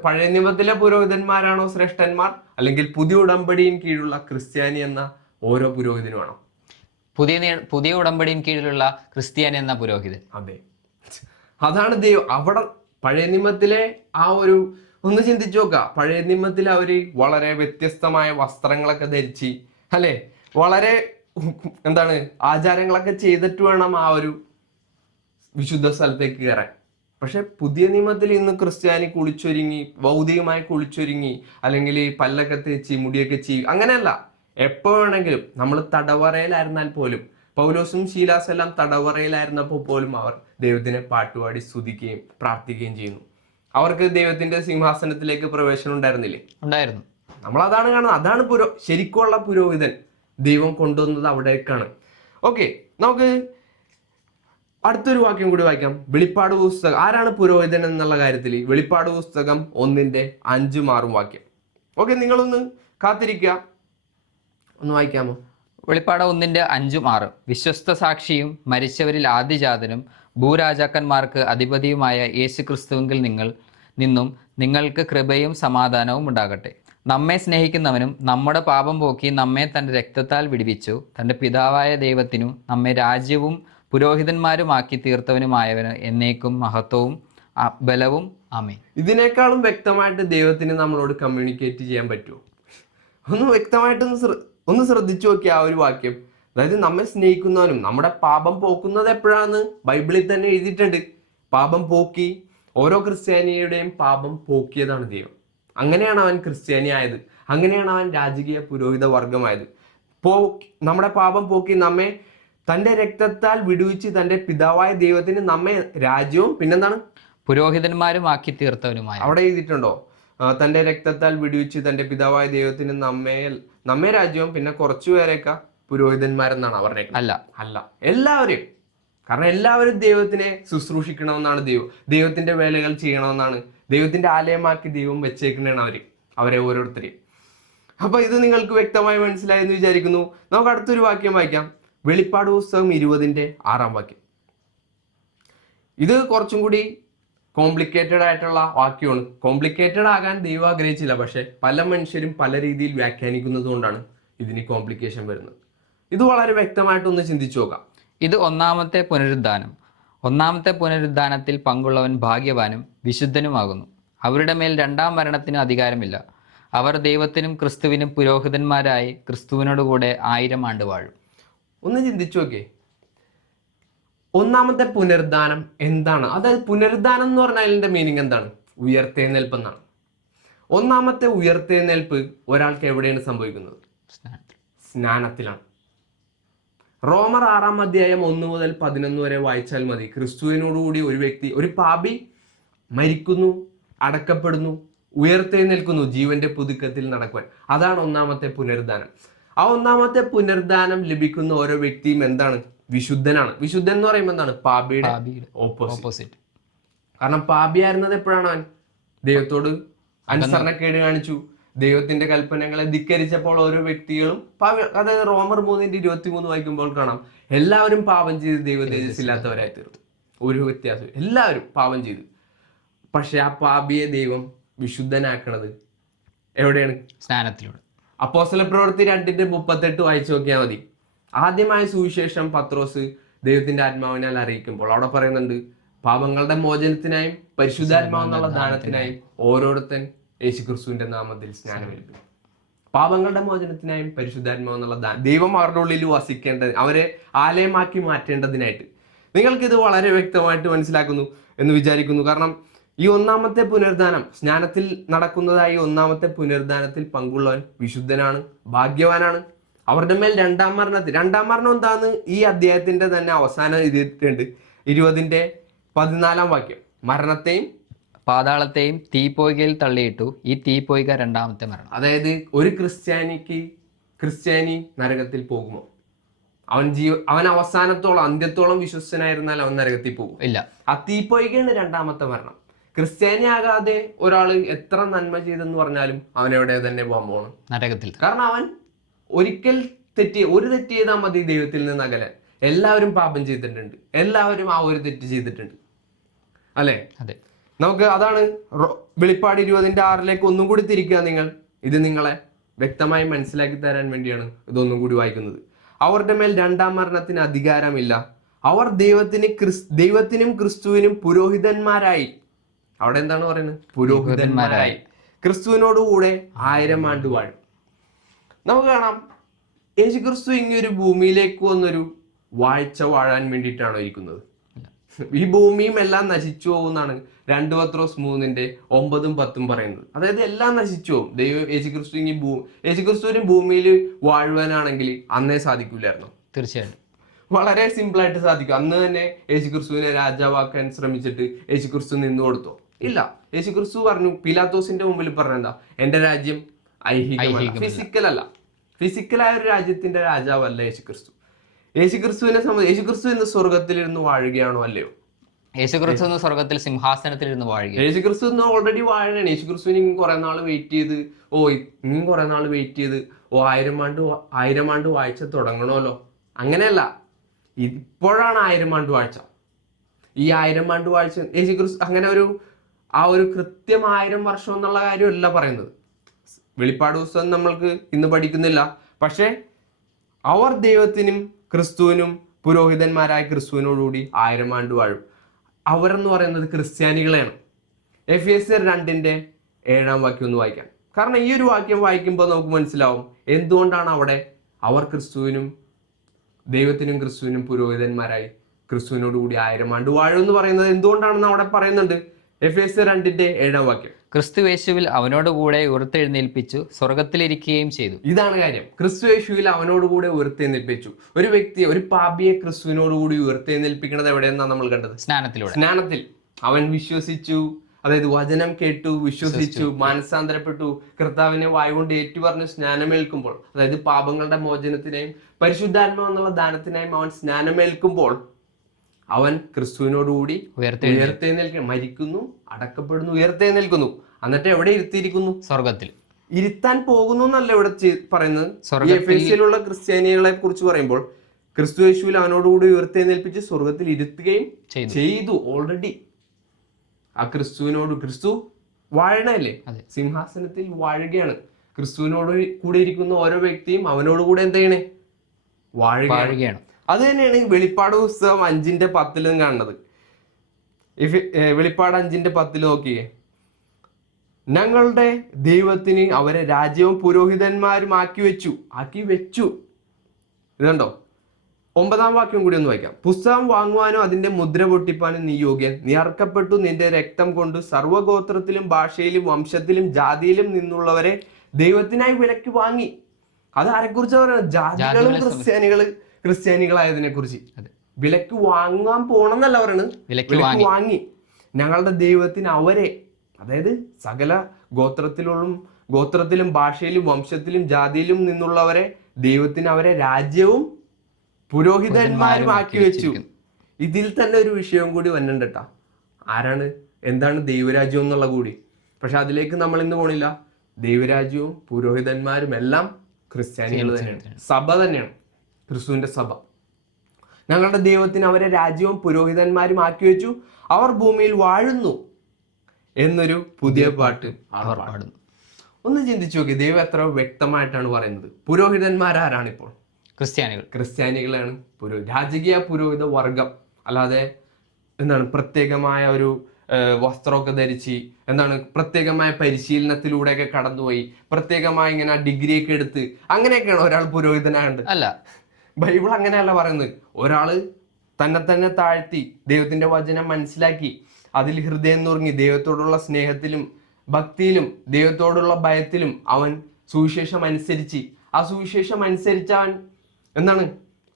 പഴയ നിയമത്തിലെ പുരോഹിതന്മാരാണോ ശ്രേഷ്ഠന്മാർ, അല്ലെങ്കിൽ പുതിയ ഉടമ്പടിயின் കീഴിലുള്ള ക്രിസ്ത്യാനി എന്ന ഓരോ പുരോഹിതനുമാണോ? പുതിയ ഉടമ്പടിயின் കീഴിലുള്ള ക്രിസ്ത്യാനി എന്ന പുരോഹിതൻ. അതെ, അതാണ് ദൈവം. അവിടെ പഴയ നിയമത്തിലെ ആ ഒരു, ഒന്ന് ചിന്തിച്ചു നോക്ക, പഴയ നിയമത്തിൽ അവര് വളരെ വ്യത്യസ്തമായ വസ്ത്രങ്ങളൊക്കെ ധരിച്ച്, അല്ലെ, വളരെ ആചാരങ്ങളൊക്കെ ചെയ്തിട്ട് വേണം ആ ഒരു വിശുദ്ധ സ്ഥലത്തേക്ക് കയറാൻ. പക്ഷെ പുതിയ നിയമത്തിൽ ഇന്ന് ക്രിസ്ത്യാനി കുളിച്ചൊരുങ്ങി, ഭൗതികമായി കുളിച്ചൊരുങ്ങി, അല്ലെങ്കിൽ പല്ലൊക്കെ തേച്ച് മുടിയൊക്കെ ചെയ്യും, അങ്ങനെയല്ല. എപ്പോ വേണമെങ്കിലും, നമ്മൾ തടവറയിലായിരുന്നാൽ പോലും, പൗലോസും ശീലാസും എല്ലാം തടവറയിലായിരുന്നപ്പോൾ പോലും അവർ ദൈവത്തിനെ പാട്ടുപാടി സ്തുതിക്കുകയും പ്രാർത്ഥിക്കുകയും ചെയ്യുന്നു. അവർക്ക് ദൈവത്തിന്റെ സിംഹാസനത്തിലേക്ക് പ്രവേശനം ഉണ്ടായിരുന്നില്ലേ? ഉണ്ടായിരുന്നു. നമ്മൾ അതാണ് കാണുന്നത്. അതാണ് ശരിക്കുള്ള പുരോഹിതൻ ദൈവം കൊണ്ടുവന്നത് അവിടേക്കാണ്. ഓക്കെ, നമുക്ക് അടുത്തൊരു വാക്യം കൂടി വായിക്കാം. വെളിപ്പാട് പുസ്തകം, ആരാണ് പുരോഹിതൻ എന്നുള്ള കാര്യത്തിൽ വെളിപ്പാട് പുസ്തകം 1:5-6 വാക്യം. ഓക്കെ, നിങ്ങളൊന്ന് കാത്തിരിക്കുക, ഒന്ന് വായിക്കാമോ? വെളിപ്പാട് 1:5-6. വിശ്വസ്ത സാക്ഷിയും മരിച്ചവരിൽ ആദ്യജാതനും ഭൂരാജാക്കന്മാർക്ക് അധിപതിയുമായ യേശു ക്രിസ്തുവിൽ നിന്നും നിങ്ങൾക്ക് കൃപയും സമാധാനവും ഉണ്ടാകട്ടെ. നമ്മെ സ്നേഹിക്കുന്നവനും നമ്മുടെ പാപം പോക്കി നമ്മെ തൻ്റെ രക്തത്താൽ വിടുവിച്ചു തൻ്റെ പിതാവായ ദൈവത്തിനും നമ്മെ രാജ്യവും പുരോഹിതന്മാരുമാക്കി തീർത്തവനുമായവന് എന്നേക്കും മഹത്വവും ബലവും ആമേൻ. ഇതിനേക്കാളും വ്യക്തമായിട്ട് ദൈവത്തിന് നമ്മളോട് കമ്മ്യൂണിക്കേറ്റ് ചെയ്യാൻ പറ്റുമോ? ഒന്ന് വ്യക്തമായിട്ടൊന്ന് ശ്രദ്ധിച്ചു നോക്കി ആ ഒരു വാക്യം. അതായത് നമ്മെ സ്നേഹിക്കുന്നവനും നമ്മുടെ പാപം പോക്കുന്നത് എപ്പോഴാന്ന് ബൈബിളിൽ തന്നെ എഴുതിയിട്ടുണ്ട്. പാപം പോക്കി, ഓരോ ക്രിസ്ത്യാനിയുടെയും പാപം പോക്കിയതാണ് ദൈവം. അങ്ങനെയാണ് അവൻ ക്രിസ്ത്യാനി ആയത്, അങ്ങനെയാണ് അവൻ രാജകീയ പുരോഹിത വർഗമായത്. നമ്മുടെ പാപം പോക്കി നമ്മെ തൻ്റെ രക്തത്താൽ വിടുവിച്ച് തൻ്റെ പിതാവായ ദൈവത്തിന് നമ്മെ രാജ്യവും പിന്നെന്താണ് പുരോഹിതന്മാരുമാക്കി തീർത്തവനുമായ. അവിടെ എഴുതിയിട്ടുണ്ടോ തൻ്റെ രക്തത്താൽ വിടുവിച്ച് തൻ്റെ പിതാവായ ദൈവത്തിന് നമ്മെ രാജ്യവും പിന്നെ കുറച്ചുപേരെയൊക്കെ പുരോഹിതന്മാരെന്നാണ് അവരുടെ അല്ല എല്ലാവരെയും. കാരണം എല്ലാവരും ദൈവത്തിനെ ശുശ്രൂഷിക്കണമെന്നാണ് ദൈവത്തിന്റെ വേലകൾ ചെയ്യണമെന്നാണ് ദൈവത്തിന്റെ ആലയമാക്കി ദൈവം വെച്ചേക്കുന്നതാണ് അവരെ ഓരോരുത്തരെയും. അപ്പൊ ഇത് നിങ്ങൾക്ക് വ്യക്തമായി മനസ്സിലായെന്ന് വിചാരിക്കുന്നു. നമുക്ക് അടുത്തൊരു വാക്യം വായിക്കാം. വെളിപ്പാട് പുസ്തകം 20:6 ഇത് കുറച്ചും കൂടി കോംപ്ലിക്കേറ്റഡ് ആയിട്ടുള്ള വാക്യമാണ്. കോംപ്ലിക്കേറ്റഡ് ആകാൻ ദൈവം ആഗ്രഹിച്ചില്ല, പക്ഷെ പല മനുഷ്യരും പല രീതിയിൽ വ്യാഖ്യാനിക്കുന്നത് കൊണ്ടാണ് ഇതിന് കോംപ്ലിക്കേഷൻ വരുന്നത്. ഇത് വളരെ വ്യക്തമായിട്ടൊന്ന് ചിന്തിച്ചു നോക്കാം. ഇത് ഒന്നാമത്തെ പുനരുദ്ധാനത്തിൽ പങ്കുള്ളവൻ ഭാഗ്യവാനും വിശുദ്ധനുമാകുന്നു. അവരുടെ മേൽ രണ്ടാം മരണത്തിന് അധികാരമില്ല. അവർ ദൈവത്തിനും ക്രിസ്തുവിനും പുരോഹിതന്മാരായി ക്രിസ്തുവിനോടുകൂടെ 1000 ആണ്ട് വാഴും. ഒന്ന് ചിന്തിച്ചു നോക്കേ, ഒന്നാമത്തെ പുനരുദ്ധാനം എന്താണ്? അതായത് പുനരുദ്ധാനം എന്ന് പറഞ്ഞാൽ അതിന്റെ മീനിങ് എന്താണ്? ഉയർത്തെഴുന്നേൽപ്പ് എന്നാണ്. ഒന്നാമത്തെ ഉയർത്തെഴുന്നേൽപ്പ് ഒരാൾക്ക് എവിടെയാണ് സംഭവിക്കുന്നത്? സ്നാനത്തിലാണ്. റോമർ 6:1-11 വരെ വായിച്ചാൽ മതി. ക്രിസ്തുവിനോടുകൂടി ഒരു വ്യക്തി, ഒരു പാപി മരിക്കുന്നു, അടക്കപ്പെടുന്നു, ഉയർത്തെഴുന്നേൽക്കുന്നു ജീവന്റെ പുതുക്കത്തിൽ നടക്കുവാൻ. അതാണ് ഒന്നാമത്തെ പുനരുദ്ധാനം. ആ ഒന്നാമത്തെ പുനരുദ്ധാനം ലഭിക്കുന്ന ഓരോ വ്യക്തിയും എന്താണ്? വിശുദ്ധനാണ്. വിശുദ്ധൻ എന്ന് പറയുമ്പോൾ എന്താണ്? പാപിയുടെ ഓപ്പോസിറ്റ്. കാരണം പാപിയായിരുന്നത് എപ്പോഴാണ്? അവൻ ദൈവത്തോട് അനുസരണക്കേട് കാണിച്ചു, ദൈവത്തിന്റെ കൽപ്പനകളെ ധിക്കരിച്ചപ്പോൾ ഓരോ വ്യക്തികളും അതായത് റോമർ 3:23 വായിക്കുമ്പോൾ കാണാം, എല്ലാവരും പാപം ചെയ്ത് ദൈവ തേജസ്സില്ലാത്തവരായി തീർന്നു. ഒരു വ്യത്യാസം, എല്ലാവരും പാപം ചെയ്തു. പക്ഷെ ആ പാപിയെ ദൈവം വിശുദ്ധനാക്കണത് എവിടെയാണ്? സ്നാനത്തിലൂടെ. അപ്പോസ്തല പ്രവൃത്തി 2:38 വായിച്ചു നോക്കിയാൽ മതി. ആദ്യമായ സുവിശേഷം പത്രോസ് ദൈവത്തിന്റെ ആത്മാവിനാൽ അറിയിക്കുമ്പോൾ അവിടെ പറയുന്നുണ്ട്, പാപങ്ങളുടെ മോചനത്തിനായും പരിശുദ്ധാത്മാവെന്നുള്ള ദാനത്തിനായും ഓരോരുത്തൻ യേശുക്രിസ്തുവിന്റെ നാമത്തിൽ സ്നാനമേൽപ്പിക്കും. പാപങ്ങളുടെ മോചനത്തിനായും പരിശുദ്ധാത്മാവെന്നുള്ള ദൈവം അവരുടെ ഉള്ളിൽ വസിക്കേണ്ടത്, അവരെ ആലയമാക്കി മാറ്റേണ്ടതിനായിട്ട്. നിങ്ങൾക്കിത് വളരെ വ്യക്തമായിട്ട് മനസ്സിലാക്കുന്നു എന്ന് വിചാരിക്കുന്നു. കാരണം ഈ ഒന്നാമത്തെ പുനരുദ്ധാനം, സ്നാനത്തിൽ നടക്കുന്നതായി ഒന്നാമത്തെ പുനരുദ്ധാനത്തിൽ പങ്കുള്ളവൻ വിശുദ്ധനാണ്, ഭാഗ്യവാനാണ്. അവരുടെ മേൽ രണ്ടാം മരണം എന്താന്ന് ഈ അധ്യായത്തിന്റെ തന്നെ അവസാനം എഴുതിയിട്ടുണ്ട്. 20:14 മരണത്തെയും പാതാളത്തെയും തീപ്പൊയ്കയിൽ തള്ളിയിട്ടു. ഈ തീപ്പൊയ്ക രണ്ടാമത്തെ മരണം. അതായത് ഒരു ക്രിസ്ത്യാനി നരകത്തിൽ പോകുമോ? അവൻ അവസാനത്തോളം അന്ത്യത്തോളം വിശ്വസ്തനായിരുന്നാൽ അവൻ നരകത്തിൽ പോകും? ഇല്ല. ആ തീപ്പൊയ്കയാണ് രണ്ടാമത്തെ മരണം. ക്രിസ്ത്യാനി ആകാതെ ഒരാൾ എത്ര നന്മ ചെയ്തെന്ന് പറഞ്ഞാലും അവൻ എവിടെ തന്നെ പോകാൻ പോകണം? നരകത്തിൽ. കാരണം അവൻ ഒരിക്കൽ ഒരു തെറ്റ് ചെയ്താൽ മതി ദൈവത്തിൽ നിന്ന് അകലാൻ. എല്ലാവരും പാപം ചെയ്തിട്ടുണ്ട്, എല്ലാവരും ആ ഒരു തെറ്റ് ചെയ്തിട്ടുണ്ട്, അല്ലേ? അതെ. നമുക്ക് അതാണ് വെളിപ്പാട് 20:6 ഒന്നും കൂടി തിരിക്കുക നിങ്ങൾ. ഇത് നിങ്ങളെ വ്യക്തമായി മനസ്സിലാക്കി തരാൻ വേണ്ടിയാണ് ഇതൊന്നും കൂടി വായിക്കുന്നത്. അവരുടെ മേൽ രണ്ടാം മരണത്തിന് അധികാരമില്ല. അവർ ദൈവത്തിനും ക്രിസ്തുവിനും പുരോഹിതന്മാരായി. അവിടെ എന്താണ് പറയുന്നത്? പുരോഹിതന്മാരായി ക്രിസ്തുവിനോടുകൂടെ 1000 ആണ്ട് വാഴും. നമുക്ക് കാണാം, യേശുക്രിസ്തു ഇങ്ങൊരു ഭൂമിയിലേക്ക് വന്നൊരു വാഴ്ച വാഴാൻ വേണ്ടിയിട്ടാണോ ഇരിക്കുന്നത്? ഈ ഭൂമിയും എല്ലാം നശിച്ചു പോകുന്നാണ് 2 പത്രോസ് 3:9-10 പറയുന്നത്. അതായത് എല്ലാം നശിച്ചു പോകും. യേശുക്രിസ്തുവിന് ഭൂമിയിൽ വാഴുവാനാണെങ്കിൽ അന്നേ സാധിക്കൂലായിരുന്നു. തീർച്ചയായിട്ടും വളരെ സിമ്പിൾ ആയിട്ട് സാധിക്കും. അന്ന് തന്നെ യേശുക്രിസ്തുവിനെ രാജാവാക്കാൻ ശ്രമിച്ചിട്ട് യേശുക്രിസ്തു നിന്നു കൊടുത്തോ? ഇല്ല. യേശുക്രിസ്തു പറഞ്ഞു, പിലാത്തോസിന്റെ മുമ്പിൽ പറഞ്ഞെന്താ? എന്റെ രാജ്യം ഐഹികമല്ല, ഫിസിക്കലല്ല. ഫിസിക്കലായ ഒരു രാജ്യത്തിന്റെ രാജാവല്ല യേശുക്രിസ്തു. യേശുക്രിസ്തുവിനെ സംബന്ധിച്ച് യേശുക്രിസ്തു ഇന്ന് സ്വർഗത്തിലിരുന്ന് വാഴുകയാണോ? അല്ലയോ? യേശുക്രിസ്തു സ്വർഗത്തിൽ സിംഹാസനത്തിൽ ഇരുന്ന് വാഴുക. യേശുക്രിസ്തു ഇന്ന് ഓൾറെഡി വാഴയാണ്. യേശുക്രിസ്തുവിന് ഇനി കുറെ നാൾ വെയിറ്റ് ചെയ്ത് ഇനിയും കുറെ നാൾ വെയിറ്റ് ചെയ്ത് 1000 ആണ്ട് വാഴ്ച തുടങ്ങണമല്ലോ. അങ്ങനെയല്ല, ഇപ്പോഴാണ് 1000 ആണ്ട് വാഴ്ച. ഈ 1000 ആണ്ട് വാഴ്ച യേശുക്രിസ്തു അങ്ങനെ ഒരു കൃത്യം 1000 വർഷം എന്നുള്ള കാര്യമല്ല പറയുന്നത്. വെളിപ്പാട് പുസ്തകം നമ്മൾക്ക് ഇന്ന് പഠിക്കുന്നില്ല. പക്ഷേ അവർ ദൈവത്തിനും ക്രിസ്തുവിനും പുരോഹിതന്മാരായ ക്രിസ്തുവിനോടുകൂടി 1000 ആണ്ട് വാഴും. അവരെന്ന് പറയുന്നത് ക്രിസ്ത്യാനികളെയാണ്. എഫേസ്യർ 2:7 ഒന്ന് വായിക്കാം. കാരണം ഈ ഒരു വാക്യം വായിക്കുമ്പോൾ നമുക്ക് മനസ്സിലാവും എന്തുകൊണ്ടാണ് അവിടെ അവർ ക്രിസ്തുവിനും ദൈവത്തിനും ക്രിസ്തുവിനും പുരോഹിതന്മാരായി ക്രിസ്തുവിനോടുകൂടി 1000 ആണ്ട് വാഴും എന്ന് പറയുന്നത് എന്തുകൊണ്ടാണെന്ന് അവിടെ പറയുന്നുണ്ട്. എഫേസ്യർ 2:7 ക്രിസ്തു യേശുവിൽ അവനോടുകൂടെ ഉയർത്തെഴുന്നേൽപ്പിച്ചു സ്വർഗത്തിലിരിക്കുകയും ചെയ്തു. ഇതാണ് കാര്യം. ക്രിസ്തു യേശുവിൽ അവനോടുകൂടെ ഉയർത്തെഴുന്നേൽപ്പിച്ചു. ഒരു വ്യക്തിയെ, ഒരു പാപിയെ ക്രിസ്തുവിനോടുകൂടി ഉയർത്തെഴുന്നേൽപ്പിക്കുന്നത് എവിടെയെന്നാണ് നമ്മൾ കണ്ടത്? സ്നാനത്തിലൂടെ. സ്നാനത്തിൽ അവൻ വിശ്വസിച്ചു, അതായത് വചനം കേട്ടു, വിശ്വസിച്ചു, മാനസാന്തരപ്പെട്ടു, കർത്താവിനെ വായുകൊണ്ട് ഏറ്റുപറഞ്ഞ് സ്നാനമേൽക്കുമ്പോൾ, അതായത് പാപങ്ങളുടെ മോചനത്തിനായും പരിശുദ്ധാത്മാവ് എന്നുള്ള ദാനത്തിനായും അവൻ സ്നാനമേൽക്കുമ്പോൾ അവൻ ക്രിസ്തുവിനോടുകൂടി ഉയർത്തെഴുന്നേൽക്കുന്നു, മരിക്കുന്നു, അടക്കപ്പെടുന്നു, ഉയർത്തെഴുന്നേൽക്കുന്നു. എന്നിട്ട് എവിടെ ഇരുത്തിയിരിക്കുന്നു? സ്വർഗത്തിൽ. ഇരുത്താൻ പോകുന്നു എന്നല്ല ഇവിടെ പറയുന്നത്. എഫേസ്യയിലുള്ള ക്രിസ്ത്യാനികളെ കുറിച്ച് പറയുമ്പോൾ ക്രിസ്തു യേശുവിൽ അവനോടുകൂടി ഉയർത്തെഴുന്നേൽപ്പിച്ച് സ്വർഗത്തിൽ ഇരുത്തുകയും ചെയ്തു. ഓൾറെഡി ആ ക്രിസ്തു വാഴണല്ലേ, സിംഹാസനത്തിൽ വാഴുകയാണ്. ക്രിസ്തുവിനോട് കൂടെ ഇരിക്കുന്ന ഓരോ വ്യക്തിയും അവനോടുകൂടെ എന്ത് ചെയ്യണേ? വാഴുകയാണ്. അത് തന്നെയാണ് വെളിപ്പാട് പുസ്തകം 5:10 കാണുന്നത്. വെളിപ്പാട് 5:10 നോക്കിയേ. ഞങ്ങളുടെ ദൈവത്തിന് അവരെ രാജ്യവും പുരോഹിതന്മാരും ആക്കി വെച്ചു. ഇതുണ്ടോ? 9 വാക്യം കൂടി ഒന്ന് വായിക്കാം. പുസ്തകം വാങ്ങുവാനും അതിന്റെ മുദ്ര പൊട്ടിപ്പാനും നീ യോഗ്യൻ. നീ അർക്കപ്പെട്ടു, നിന്റെ രക്തം കൊണ്ട് സർവ്വഗോത്രത്തിലും ഭാഷയിലും വംശത്തിലും ജാതിയിലും നിന്നുള്ളവരെ ദൈവത്തിനായി വിലക്ക് വാങ്ങി. അത് ആരെക്കുറിച്ച് പറയുന്നത്? ജാതികളും ക്രിസ്ത്യാനികളായതിനെ കുറിച്ച്. വിലക്ക് വാങ്ങാൻ പോണെന്നല്ല പറയണത്, വിലക്ക് വാങ്ങി. ഞങ്ങളുടെ ദൈവത്തിന് അവരെ, അതായത് സകല ഗോത്രത്തിലും ഭാഷയിലും വംശത്തിലും ജാതിയിലും നിന്നുള്ളവരെ ദൈവത്തിന് അവരെ രാജ്യവും പുരോഹിതന്മാരും ആക്കി വെച്ചു. ഇതിൽ തന്നെ ഒരു വിഷയം കൂടി വന്നിട്ടുണ്ട് കേട്ടാ. എന്താണ് ദൈവരാജ്യം എന്നുള്ള കൂടി. പക്ഷെ അതിലേക്ക് നമ്മൾ ഇന്ന് പോണില്ല. ദൈവരാജ്യവും പുരോഹിതന്മാരും എല്ലാം ക്രിസ്ത്യാനികൾ തന്നെയാണ്, സഭ തന്നെയാണ്, ക്രിസ്തുവിന്റെ സഭ. ഞങ്ങളുടെ ദൈവത്തിന് അവരെ രാജ്യവും പുരോഹിതന്മാരും ആക്കി വെച്ചു, അവർ ഭൂമിയിൽ വാഴുന്നു എന്നൊരു പുതിയ പാട്ട് അവർ പാടുന്നു. ഒന്ന് ചിന്തിച്ചു നോക്കി, ദൈവം എത്ര വ്യക്തമായിട്ടാണ് പറയുന്നത്. പുരോഹിതന്മാരാരാണ് ഇപ്പോൾ? ക്രിസ്ത്യാനികളാണ്. രാജകീയ പുരോഹിത വർഗം. അല്ലാതെ പ്രത്യേകമായ ഒരു വസ്ത്രമൊക്കെ ധരിച്ച് പ്രത്യേകമായ പരിശീലനത്തിലൂടെയൊക്കെ കടന്നുപോയി പ്രത്യേകമായ ഇങ്ങനെ ഡിഗ്രിയൊക്കെ എടുത്ത് അങ്ങനെയൊക്കെയാണ് ഒരാൾ പുരോഹിതനാകേണ്ടത്? അല്ല, ബൈബിൾ അങ്ങനെയല്ല പറയുന്നത്. ഒരാള് തന്നെ താഴ്ത്തി ദൈവത്തിന്റെ വചനം മനസ്സിലാക്കി അതിൽ ഹൃദയം നുറുങ്ങി ദൈവത്തോടുള്ള സ്നേഹത്തിലും ഭക്തിയിലും ദൈവത്തോടുള്ള ഭയത്തിലും അവൻ സുവിശേഷം അനുസരിച്ച്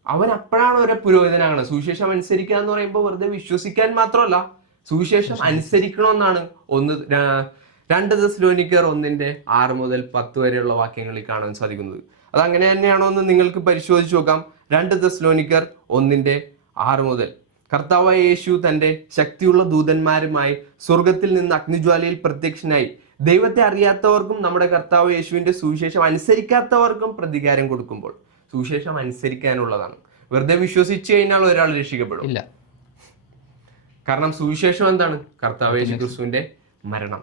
അവൻ അപ്പോഴാണ് ഒരു പുരോഹിതനാകണം. സുവിശേഷം അനുസരിക്കുക എന്ന് പറയുമ്പോൾ വെറുതെ വിശ്വസിക്കാൻ മാത്രമല്ല, സുവിശേഷം അനുസരിക്കണമെന്നാണ് 2 തെസ്സലോനിക്കർ 1:6-10 വരെയുള്ള വാക്യങ്ങളിൽ കാണാൻ സാധിക്കുന്നത്. അത് അങ്ങനെ തന്നെയാണോ എന്ന് നിങ്ങൾക്ക് പരിശോധിച്ച് നോക്കാം. 2 തെസ്സലോനിക്കർ 1:6. കർത്താവായ യേശു തന്റെ ശക്തിയുള്ള ദൂതന്മാരുമായി സ്വർഗത്തിൽ നിന്ന് അഗ്നിജ്വാലയിൽ പ്രത്യക്ഷനായി ദൈവത്തെ അറിയാത്തവർക്കും നമ്മുടെ കർത്താവ് യേശുവിന്റെ സുവിശേഷം അനുസരിക്കാത്തവർക്കും പ്രതികാരം കൊടുക്കുമ്പോൾ. സുവിശേഷം അനുസരിക്കാനുള്ളതാണ്. വെറുതെ വിശ്വസിച്ചു കഴിഞ്ഞാൽ ഒരാൾ രക്ഷിക്കപ്പെടും? കാരണം സുവിശേഷം എന്താണ്? കർത്താവ് യേശു ക്രിസ്തുവിന്റെ മരണം.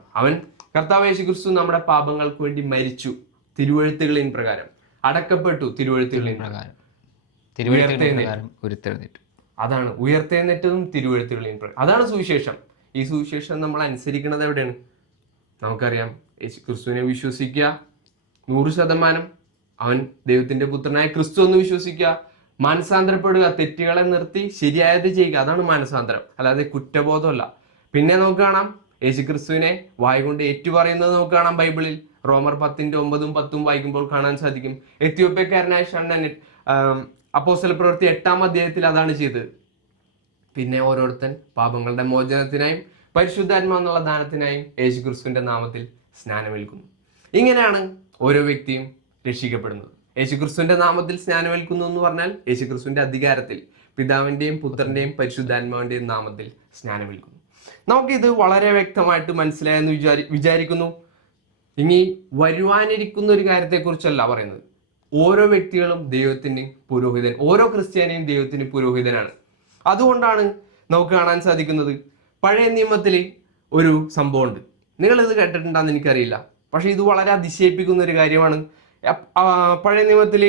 കർത്താവ് യേശു ക്രിസ്തു നമ്മുടെ പാപങ്ങൾക്ക് വേണ്ടി മരിച്ചു, തിരുവെഴുത്തുകളിൻ പ്രകാരം അടക്കപ്പെട്ടു, തിരുവെഴുത്തുകളിൻ പ്രകാരം ഉയർത്തെഴുന്നേറ്റു. അതാണ് ഉയർത്തെഴുന്നേറ്റതും തിരുവെഴുത്തുകളിൻ പ്രകാരം. അതാണ് സുവിശേഷം. ഈ സുവിശേഷം നമ്മൾ അനുസരിക്കുന്നത് എവിടെയാണ്? നമുക്കറിയാം, യേശു ക്രിസ്തുവിനെ വിശ്വസിക്കുക 100%. അവൻ ദൈവത്തിന്റെ പുത്രനായ ക്രിസ്തു എന്ന് വിശ്വസിക്കുക, മാനസാന്തരപ്പെടുക, തെറ്റുകളെ നിർത്തി ശരിയായത് ചെയ്യുക. അതാണ് മാനസാന്തരം, അല്ലാതെ കുറ്റബോധമല്ല. പിന്നെ നമുക്ക് കാണാം യേശുക്രിസ്തുവിനെ വായുകൊണ്ട് ഏറ്റുപറയുന്നത് നമുക്ക് കാണാം ബൈബിളിൽ. റോമർ 10:9-10 വായിക്കുമ്പോൾ കാണാൻ സാധിക്കും. എത്യോപ്യക്കാരനായ ഷണ്ഡൻ അപ്പോസ്തല പ്രവൃത്തി 8-ാം അധ്യായത്തിൽ അതാണ് ചെയ്തത്. പിന്നെ ഓരോരുത്തൻ പാപങ്ങളുടെ മോചനത്തിനായും പരിശുദ്ധാത്മാ എന്നുള്ള ദാനത്തിനായും യേശുക്രിസ്തുവിന്റെ നാമത്തിൽ സ്നാനമേൽക്കുന്നു. ഇങ്ങനെയാണ് ഓരോ വ്യക്തിയും രക്ഷിക്കപ്പെടുന്നത്. യേശുക്രിസ്തുവിന്റെ നാമത്തിൽ സ്നാനമേൽക്കുന്നു എന്ന് പറഞ്ഞാൽ യേശുക്രിസ്തുവിന്റെ അധികാരത്തിൽ പിതാവിന്റെയും പുത്രന്റെയും പരിശുദ്ധാത്മാവിന്റെയും നാമത്തിൽ സ്നാനമേൽക്കുന്നു. നമുക്കിത് വളരെ വ്യക്തമായിട്ട് മനസ്സിലായെന്ന് വിചാരിക്കുന്നു. ഇനി വരുവാനിരിക്കുന്ന ഒരു കാര്യത്തെക്കുറിച്ചല്ല പറയുന്നത്. ഓരോ വ്യക്തികളും ദൈവത്തിന് പുരോഹിതൻ, ഓരോ ക്രിസ്ത്യാനിയും ദൈവത്തിന് പുരോഹിതനാണ്. അതുകൊണ്ടാണ് നമുക്ക് കാണാൻ സാധിക്കുന്നത്. പഴയ നിയമത്തിൽ ഒരു സംഭവമുണ്ട്, നിങ്ങളിത് കേട്ടിട്ടുണ്ടെന്ന് എനിക്കറിയില്ല. പക്ഷെ ഇത് വളരെ അതിശയിപ്പിക്കുന്ന ഒരു കാര്യമാണ്. പഴയ നിയമത്തിൽ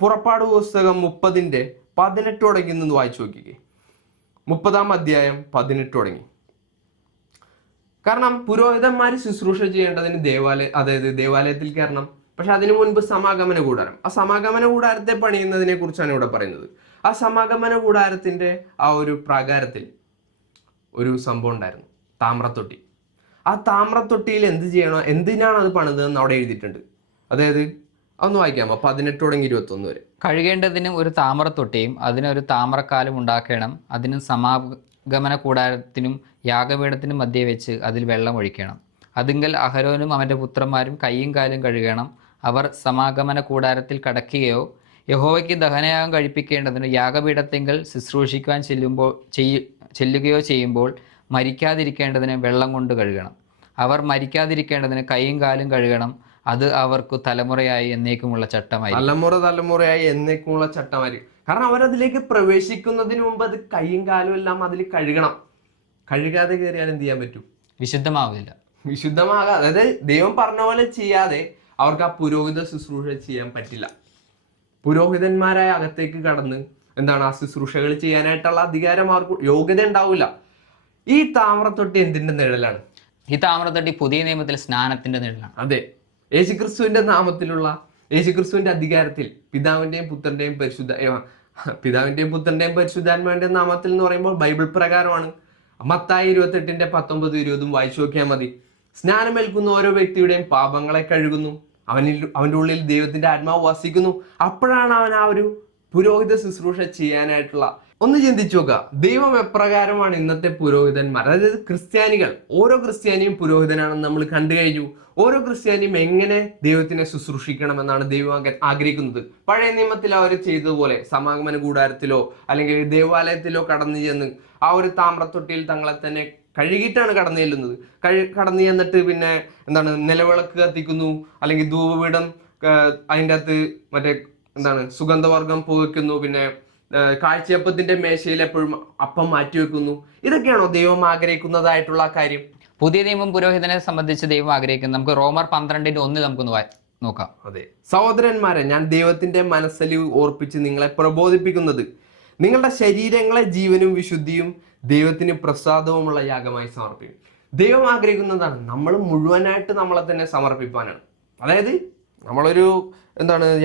പുറപ്പാട് പുസ്തകം 30:18 തുടങ്ങി നിന്ന് വായിച്ചു നോക്കിക്കേ. 30-ാം അധ്യായം 18 തുടങ്ങി. കാരണം പുരോഹിതന്മാർ ശുശ്രൂഷ ചെയ്യേണ്ടതിന് ദേവാലയത്തിൽ കയറണം. പക്ഷെ അതിനു മുൻപ് സമാഗമന കൂടാരം, ആ സമാഗമന കൂടാരത്തെ പണിയുന്നതിനെ കുറിച്ചാണ് ഇവിടെ പറയുന്നത്. ആ സമാഗമന കൂടാരത്തിന്റെ ആ ഒരു പ്രാകാരത്തിൽ ഒരു സംഭവം ഉണ്ടായിരുന്നു, താമ്രത്തൊട്ടി. ആ താമ്രത്തൊട്ടിയിൽ എന്ത് ചെയ്യണോ, എന്തിനാണ് അത് പണിതെന്ന് അവിടെ എഴുതിയിട്ടുണ്ട്. അതായത് അതൊന്ന് വായിക്കാമോ? 18 തുടങ്ങി 21 വരെ. കഴുകേണ്ടതിന് ഒരു താമ്രത്തൊട്ടിയും അതിനൊരു താമ്രക്കാലും ഉണ്ടാക്കണം. അതിനും സമാഗമന കൂടാരത്തിനും യാഗപീഠത്തിനും മധ്യേ വെച്ച് അതിൽ വെള്ളം ഒഴിക്കണം. അതിങ്കൽ അഹരോനും അവൻ്റെ പുത്രന്മാരും കൈയും കാലും കഴുകണം. അവർ സമാഗമന കൂടാരത്തിൽ കടക്കുകയോ യഹോവയ്ക്ക് ദഹനയാഗം കഴിപ്പിക്കേണ്ടതിന് യാഗപീഠത്തിങ്കൽ ശുശ്രൂഷിക്കുവാൻ ചെല്ലുകയോ ചെയ്യുമ്പോൾ മരിക്കാതിരിക്കേണ്ടതിന് വെള്ളം കൊണ്ട് കഴുകണം. അവർ മരിക്കാതിരിക്കേണ്ടതിന് കൈയും കാലും കഴുകണം. അത് അവർക്ക് തലമുറയായി എന്നേക്കുമുള്ള ചട്ടമായി. തലമുറയായി എന്നേക്കുമുള്ള ചട്ടമായി. കാരണം അവരതിലേക്ക് പ്രവേശിക്കുന്നതിന് മുമ്പ് അത് കൈയും കാലും എല്ലാം അതിൽ കഴുകണം. കഴുകാതെ കയറിയാൽ എന്ത് ചെയ്യാൻ പറ്റും? വിശുദ്ധമാവില്ല. അതായത് ദൈവം പറഞ്ഞ പോലെ ചെയ്യാതെ അവർക്ക് ആ പുരോഹിത ശുശ്രൂഷ ചെയ്യാൻ പറ്റില്ല. പുരോഹിതന്മാരായ അകത്തേക്ക് കടന്ന് ആ ശുശ്രൂഷകൾ ചെയ്യാനായിട്ടുള്ള അധികാരം അവർക്ക് യോഗ്യത ഉണ്ടാവില്ല. ഈ താമ്രത്തൊട്ടി എന്തിന്റെ നിഴലാണ്? ഈ താമ്രത്തൊട്ടി പുതിയ നിയമത്തിൽ സ്നാനത്തിന്റെ നിഴലാണ്. അതെ, യേശുക്രിസ്തുവിന്റെ നാമത്തിലുള്ള യേശുക്രിസ്തുവിന്റെ അധികാരത്തിൽ പിതാവിന്റെയും പുത്രന്റെയും പരിശുദ്ധാത്മാവിന്റെ നാമത്തിൽ എന്ന് പറയുമ്പോൾ ബൈബിൾ പ്രകാരമാണ്. മത്തായി 28:19-20 വായിച്ചു നോക്കിയാൽ മതി. സ്നാനമേൽക്കുന്ന ഓരോ വ്യക്തിയുടെയും പാപങ്ങളെ കഴുകുന്നു. അവന്റെ ഉള്ളിൽ ദൈവത്തിന്റെ ആത്മാവ് വസിക്കുന്നു. അപ്പോഴാണ് അവൻ ആ ഒരു പുരോഹിത ശുശ്രൂഷ ചെയ്യാനായിട്ടുള്ള. ഒന്ന് ചിന്തിച്ചു നോക്കുക, ദൈവം എപ്രകാരമാണ് ഇന്നത്തെ പുരോഹിതന്മാർ, അതായത് ക്രിസ്ത്യാനികൾ, ഓരോ ക്രിസ്ത്യാനിയും പുരോഹിതനാണെന്ന് നമ്മൾ കണ്ടു കഴിഞ്ഞു. ഓരോ ക്രിസ്ത്യാനിയും എങ്ങനെ ദൈവത്തിനെ ശുശ്രൂഷിക്കണമെന്നാണ് ദൈവം ആഗ്രഹിക്കുന്നത്. പഴയ നിയമത്തിൽ അവർ ചെയ്തതുപോലെ സമാഗമന കൂടാരത്തിലോ അല്ലെങ്കിൽ ദേവാലയത്തിലോ കടന്നു ചെന്ന് ആ ഒരു താമ്രത്തൊട്ടിയിൽ തങ്ങളെ തന്നെ കഴുകിയിട്ടാണ് കടന്നു ചെല്ലുന്നത്. കടന്നു ചെന്നിട്ട് പിന്നെ നിലവിളക്ക് കത്തിക്കുന്നു, അല്ലെങ്കിൽ ധൂപപീഠം അതിൻ്റെ അകത്ത് സുഗന്ധവർഗം പുകയ്ക്കുന്നു, പിന്നെ കാഴ്ചയപ്പത്തിന്റെ മേശയിൽ എപ്പോഴും അപ്പം മാറ്റി വെക്കുന്നു. ഇതൊക്കെയാണോ ദൈവം ആഗ്രഹിക്കുന്നതായിട്ടുള്ള കാര്യം? പുതിയ നിയമം പുരോഹിതനെ സംബന്ധിച്ച് ദൈവം ആഗ്രഹിക്കുന്നത് നമുക്ക് റോമർ 12:1 നമുക്കൊന്ന് നോക്കാം. അതെ, സഹോദരന്മാരെ, ഞാൻ ദൈവത്തിന്റെ മനസ്സലിവ് ഓർപ്പിച്ച് നിങ്ങളെ പ്രബോധിപ്പിക്കുന്നത് നിങ്ങളുടെ ശരീരങ്ങളെ ജീവനും വിശുദ്ധിയും ദൈവത്തിന് പ്രസാദവുമുള്ള യാഗമായി സമർപ്പിക്കും. ദൈവം ആഗ്രഹിക്കുന്നതാണ് നമ്മൾ മുഴുവനായിട്ട് നമ്മളെ തന്നെ സമർപ്പിക്കാനാണ്. അതായത് നമ്മളൊരു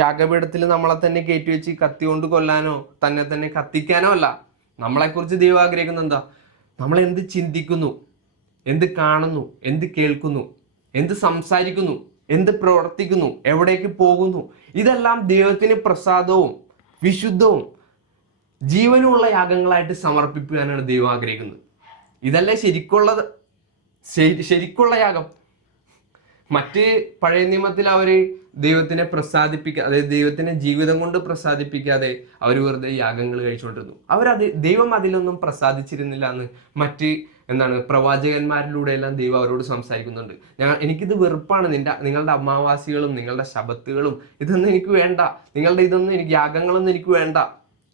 യാഗപീഠത്തിൽ നമ്മളെ തന്നെ കയറ്റി വെച്ച് കത്തി കൊണ്ട് കൊല്ലാനോ തന്നെ കത്തിക്കാനോ അല്ല. നമ്മളെക്കുറിച്ച് ദൈവം ആഗ്രഹിക്കുന്നത് എന്താ? നമ്മൾ എന്ത് ചിന്തിക്കുന്നു, എന്ത് കാണുന്നു, എന്ത് കേൾക്കുന്നു, എന്ത് സംസാരിക്കുന്നു, എന്ത് പ്രവർത്തിക്കുന്നു, എവിടേക്ക് പോകുന്നു, ഇതെല്ലാം ദൈവത്തിന് പ്രസാദവും വിശുദ്ധവും ജീവനുള്ള യാഗങ്ങളായിട്ട് സമർപ്പിക്കാനാണ് ദൈവം ആഗ്രഹിക്കുന്നത്. ഇതല്ലേ ശരിക്കുള്ള യാഗം. മറ്റ് പഴയ നിയമത്തിൽ അവര് ദൈവത്തിനെ പ്രസാദിപ്പിക്കാതെ, അതായത് ദൈവത്തിനെ ജീവിതം കൊണ്ട് പ്രസാദിപ്പിക്കാതെ അവർ വെറുതെ യാഗങ്ങൾ കഴിച്ചുകൊണ്ടിരുന്നു. ദൈവം അതിലൊന്നും പ്രസാദിച്ചിരുന്നില്ല എന്ന് മറ്റ് പ്രവാചകന്മാരിലൂടെ എല്ലാം ദൈവം അവരോട് സംസാരിക്കുന്നുണ്ട്. എനിക്കിത് വെറുപ്പാണ്, നിങ്ങളുടെ അമാവാസികളും നിങ്ങളുടെ ശബത്തുകളും ഇതൊന്നും എനിക്ക് വേണ്ട, യാഗങ്ങളൊന്നും എനിക്ക് വേണ്ട.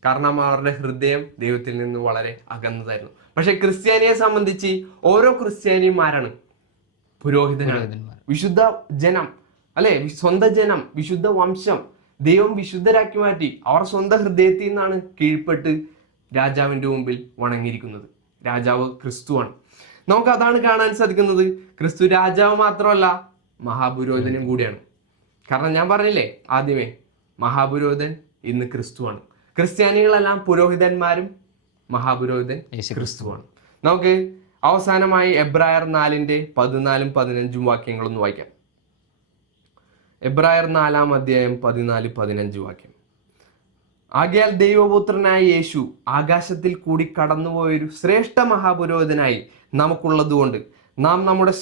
കാരണം അവരുടെ ഹൃദയം ദൈവത്തിൽ നിന്ന് വളരെ അകന്നതായിരുന്നു. പക്ഷെ ക്രിസ്ത്യാനിയെ സംബന്ധിച്ച് ഓരോ ക്രിസ്ത്യാനിമാരാണ് പുരോഹിതന്മാർ, വിശുദ്ധ ജനം, അല്ലെ, സ്വന്തം ജനം, വിശുദ്ധ വംശം. ദൈവം വിശുദ്ധരാക്കി മാറ്റി. അവർ സ്വന്തം ഹൃദയത്തിൽ നിന്നാണ് കീഴ്പ്പെട്ട് രാജാവിന്റെ മുമ്പിൽ വണങ്ങിയിരിക്കുന്നത്. രാജാവ് ക്രിസ്തുവാണ്. നമുക്ക് അതാണ് കാണാൻ സാധിക്കുന്നത്. ക്രിസ്തു രാജാവ് മാത്രമല്ല, മഹാപുരോഹിതനും കൂടിയാണ്. കാരണം ഞാൻ പറഞ്ഞില്ലേ ആദ്യമേ, മഹാപുരോഹിതൻ ഇന്ന് ക്രിസ്തുവാണ്. ക്രിസ്ത്യാനികളെല്ലാം പുരോഹിതന്മാരും മഹാപുരോഹിതൻ ക്രിസ്തുവാണ്. നമുക്ക് അവസാനമായി എബ്രായർ 4:14-15 വാക്യങ്ങളൊന്ന് വായിക്കാം. എബ്രായർ 4-ാം അധ്യായം 14-15 വാക്യം. ആകയാൽ ദൈവപുത്രനായ യേശു ആകാശത്തിൽ കൂടി കടന്നുപോയൊരു ശ്രേഷ്ഠ മഹാപുരോഹിതനായി നമുക്കുള്ളതുകൊണ്ട് നാം നമ്മുടെ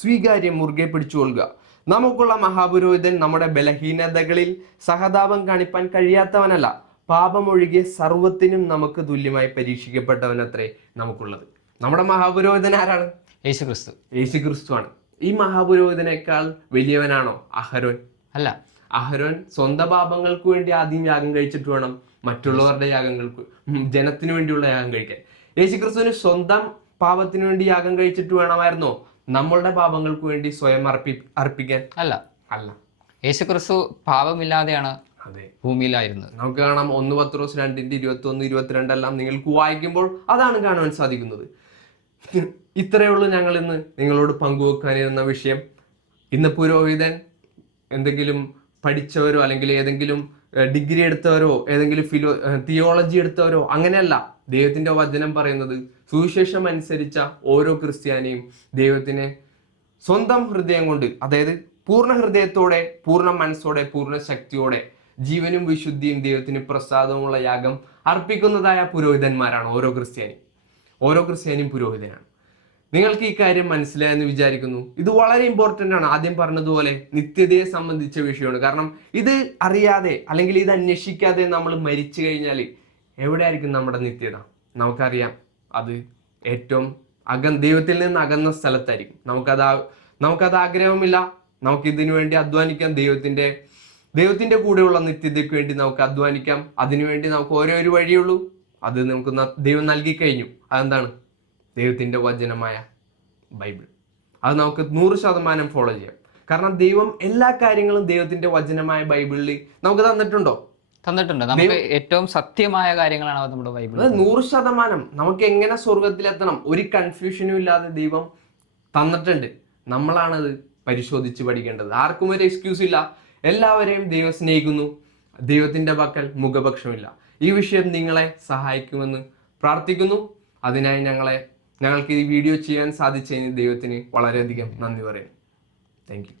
സ്വീകാര്യം മുറുകെ പിടിച്ചുകൊള്ളുക. നമുക്കുള്ള മഹാപുരോഹിതൻ നമ്മുടെ ബലഹീനതകളിൽ സഹതാപം കാണിപ്പാൻ കഴിയാത്തവനല്ല, പാപമൊഴികെ സർവ്വത്തിനും നമുക്ക് തുല്യമായി പരീക്ഷിക്കപ്പെട്ടവനത്രേ നമുക്കുള്ളത്. നമ്മുടെ മഹാപുരോഹിതൻ ആരാണ്? യേശുക്രിസ്തുവാണ്. ഈ മഹാപുരോഹിതനേക്കാൾ വലിയവനാണോ അഹരോൻ? അല്ല. അഹരോൻ സ്വന്തം പാപങ്ങൾക്ക് വേണ്ടി ആദ്യം യാഗം കഴിച്ചിട്ട് വേണം മറ്റുള്ളവരുടെ ജനത്തിന് വേണ്ടിയുള്ള യാഗം കഴിക്കാൻ. യേശുക്രിസ്തുവിന് സ്വന്തം പാപത്തിന് വേണ്ടി യാഗം കഴിച്ചിട്ട് വേണമായിരുന്നോ നമ്മളുടെ പാപങ്ങൾക്ക് വേണ്ടി സ്വയം അർപ്പിക്കാൻ അല്ല, അല്ല. യേശുക്രിസ്തു പാപമില്ലാതെയാണ് അതെ, ഭൂമിയിലായിരുന്നത്. നമുക്ക് കാണാം 1 പത്രോസ് 2:21-22 എല്ലാം നിങ്ങൾക്ക് വായിക്കുമ്പോൾ അതാണ് കാണുവാൻ സാധിക്കുന്നത്. ഇത്രയേ ഉള്ളൂ ഞങ്ങൾ ഇന്ന് നിങ്ങളോട് പങ്കുവെക്കാനിരുന്ന വിഷയം. ഇന്ന് പുരോഹിതൻ എന്തെങ്കിലും പഠിച്ചവരോ അല്ലെങ്കിൽ ഏതെങ്കിലും ഡിഗ്രി എടുത്തവരോ ഏതെങ്കിലും തിയോളജി എടുത്തവരോ അങ്ങനെയല്ല. ദൈവത്തിന്റെ വചനം പറയുന്നത് സുവിശേഷം അനുസരിച്ച ഓരോ ക്രിസ്ത്യാനിയും ദൈവത്തിനെ സ്വന്തം ഹൃദയം കൊണ്ട്, അതായത് പൂർണ്ണ ഹൃദയത്തോടെ, പൂർണ്ണ മനസ്സോടെ, പൂർണ്ണ ശക്തിയോടെ, ജീവനും വിശുദ്ധിയും ദൈവത്തിന് പ്രസാദമുള്ള യാഗം അർപ്പിക്കുന്നതായ പുരോഹിതന്മാരാണ് ഓരോ ക്രിസ്ത്യാനിയും. ഓരോ ക്രിസ്ത്യാനിയും പുരോഹിതനാണ്. നിങ്ങൾക്ക് ഈ കാര്യം മനസ്സിലായെന്ന് വിചാരിക്കുന്നു. ഇത് വളരെ ഇമ്പോർട്ടൻ്റ് ആണ്. ആദ്യം പറഞ്ഞതുപോലെ നിത്യതയെ സംബന്ധിച്ച വിഷയമാണ്. കാരണം ഇത് അറിയാതെ അല്ലെങ്കിൽ ഇത് അന്വേഷിക്കാതെ നമ്മൾ മരിച്ചു കഴിഞ്ഞാൽ എവിടെയായിരിക്കും നമ്മുടെ നിത്യത? നമുക്കറിയാം, അത് ഏറ്റവും ദൈവത്തിൽ നിന്ന് അകന്ന സ്ഥലത്തായിരിക്കും. നമുക്കത് ആഗ്രഹമില്ല. നമുക്കിതിനു വേണ്ടി അധ്വാനിക്കാം. ദൈവത്തിന്റെ കൂടെയുള്ള നിത്യതയ്ക്ക് വേണ്ടി നമുക്ക് അധ്വാനിക്കാം. അതിനുവേണ്ടി നമുക്ക് ഒരു വഴിയുള്ളൂ. അത് നമുക്ക് ദൈവം നൽകി കഴിഞ്ഞു. അതെന്താണ്? ദൈവത്തിന്റെ വചനമായ ബൈബിൾ. അത് നമുക്ക് 100% ഫോളോ ചെയ്യാം. കാരണം ദൈവം എല്ലാ കാര്യങ്ങളും ദൈവത്തിന്റെ വചനമായ ബൈബിളിൽ നമുക്ക് തന്നിട്ടുണ്ട്. നമുക്ക് ഏറ്റവും സത്യമായ കാര്യങ്ങളാണ് നമ്മുടെ ബൈബിൾ. 100% നമുക്ക് എങ്ങനെ സ്വർഗത്തിലെത്തണം ഒരു കൺഫ്യൂഷനും ഇല്ലാതെ ദൈവം തന്നിട്ടുണ്ട്. നമ്മളാണത് പരിശോധിച്ച് പഠിക്കേണ്ടത്. ആർക്കും ഒരു എക്സ്ക്യൂസ് ഇല്ല. എല്ലാവരെയും ദൈവം സ്നേഹിക്കുന്നു. ദൈവത്തിന്റെ പക്കൽ മുഖപക്ഷമില്ല. ഈ വിഷയം നിങ്ങളെ സഹായിക്കുമെന്ന് പ്രാർത്ഥിക്കുന്നു. അതിനായി ഞങ്ങൾക്ക് ഈ വീഡിയോ ചെയ്യാൻ സാധിച്ചതിന് ദൈവത്തിന് വളരെയധികം നന്ദി പറയുന്നു. Thank you.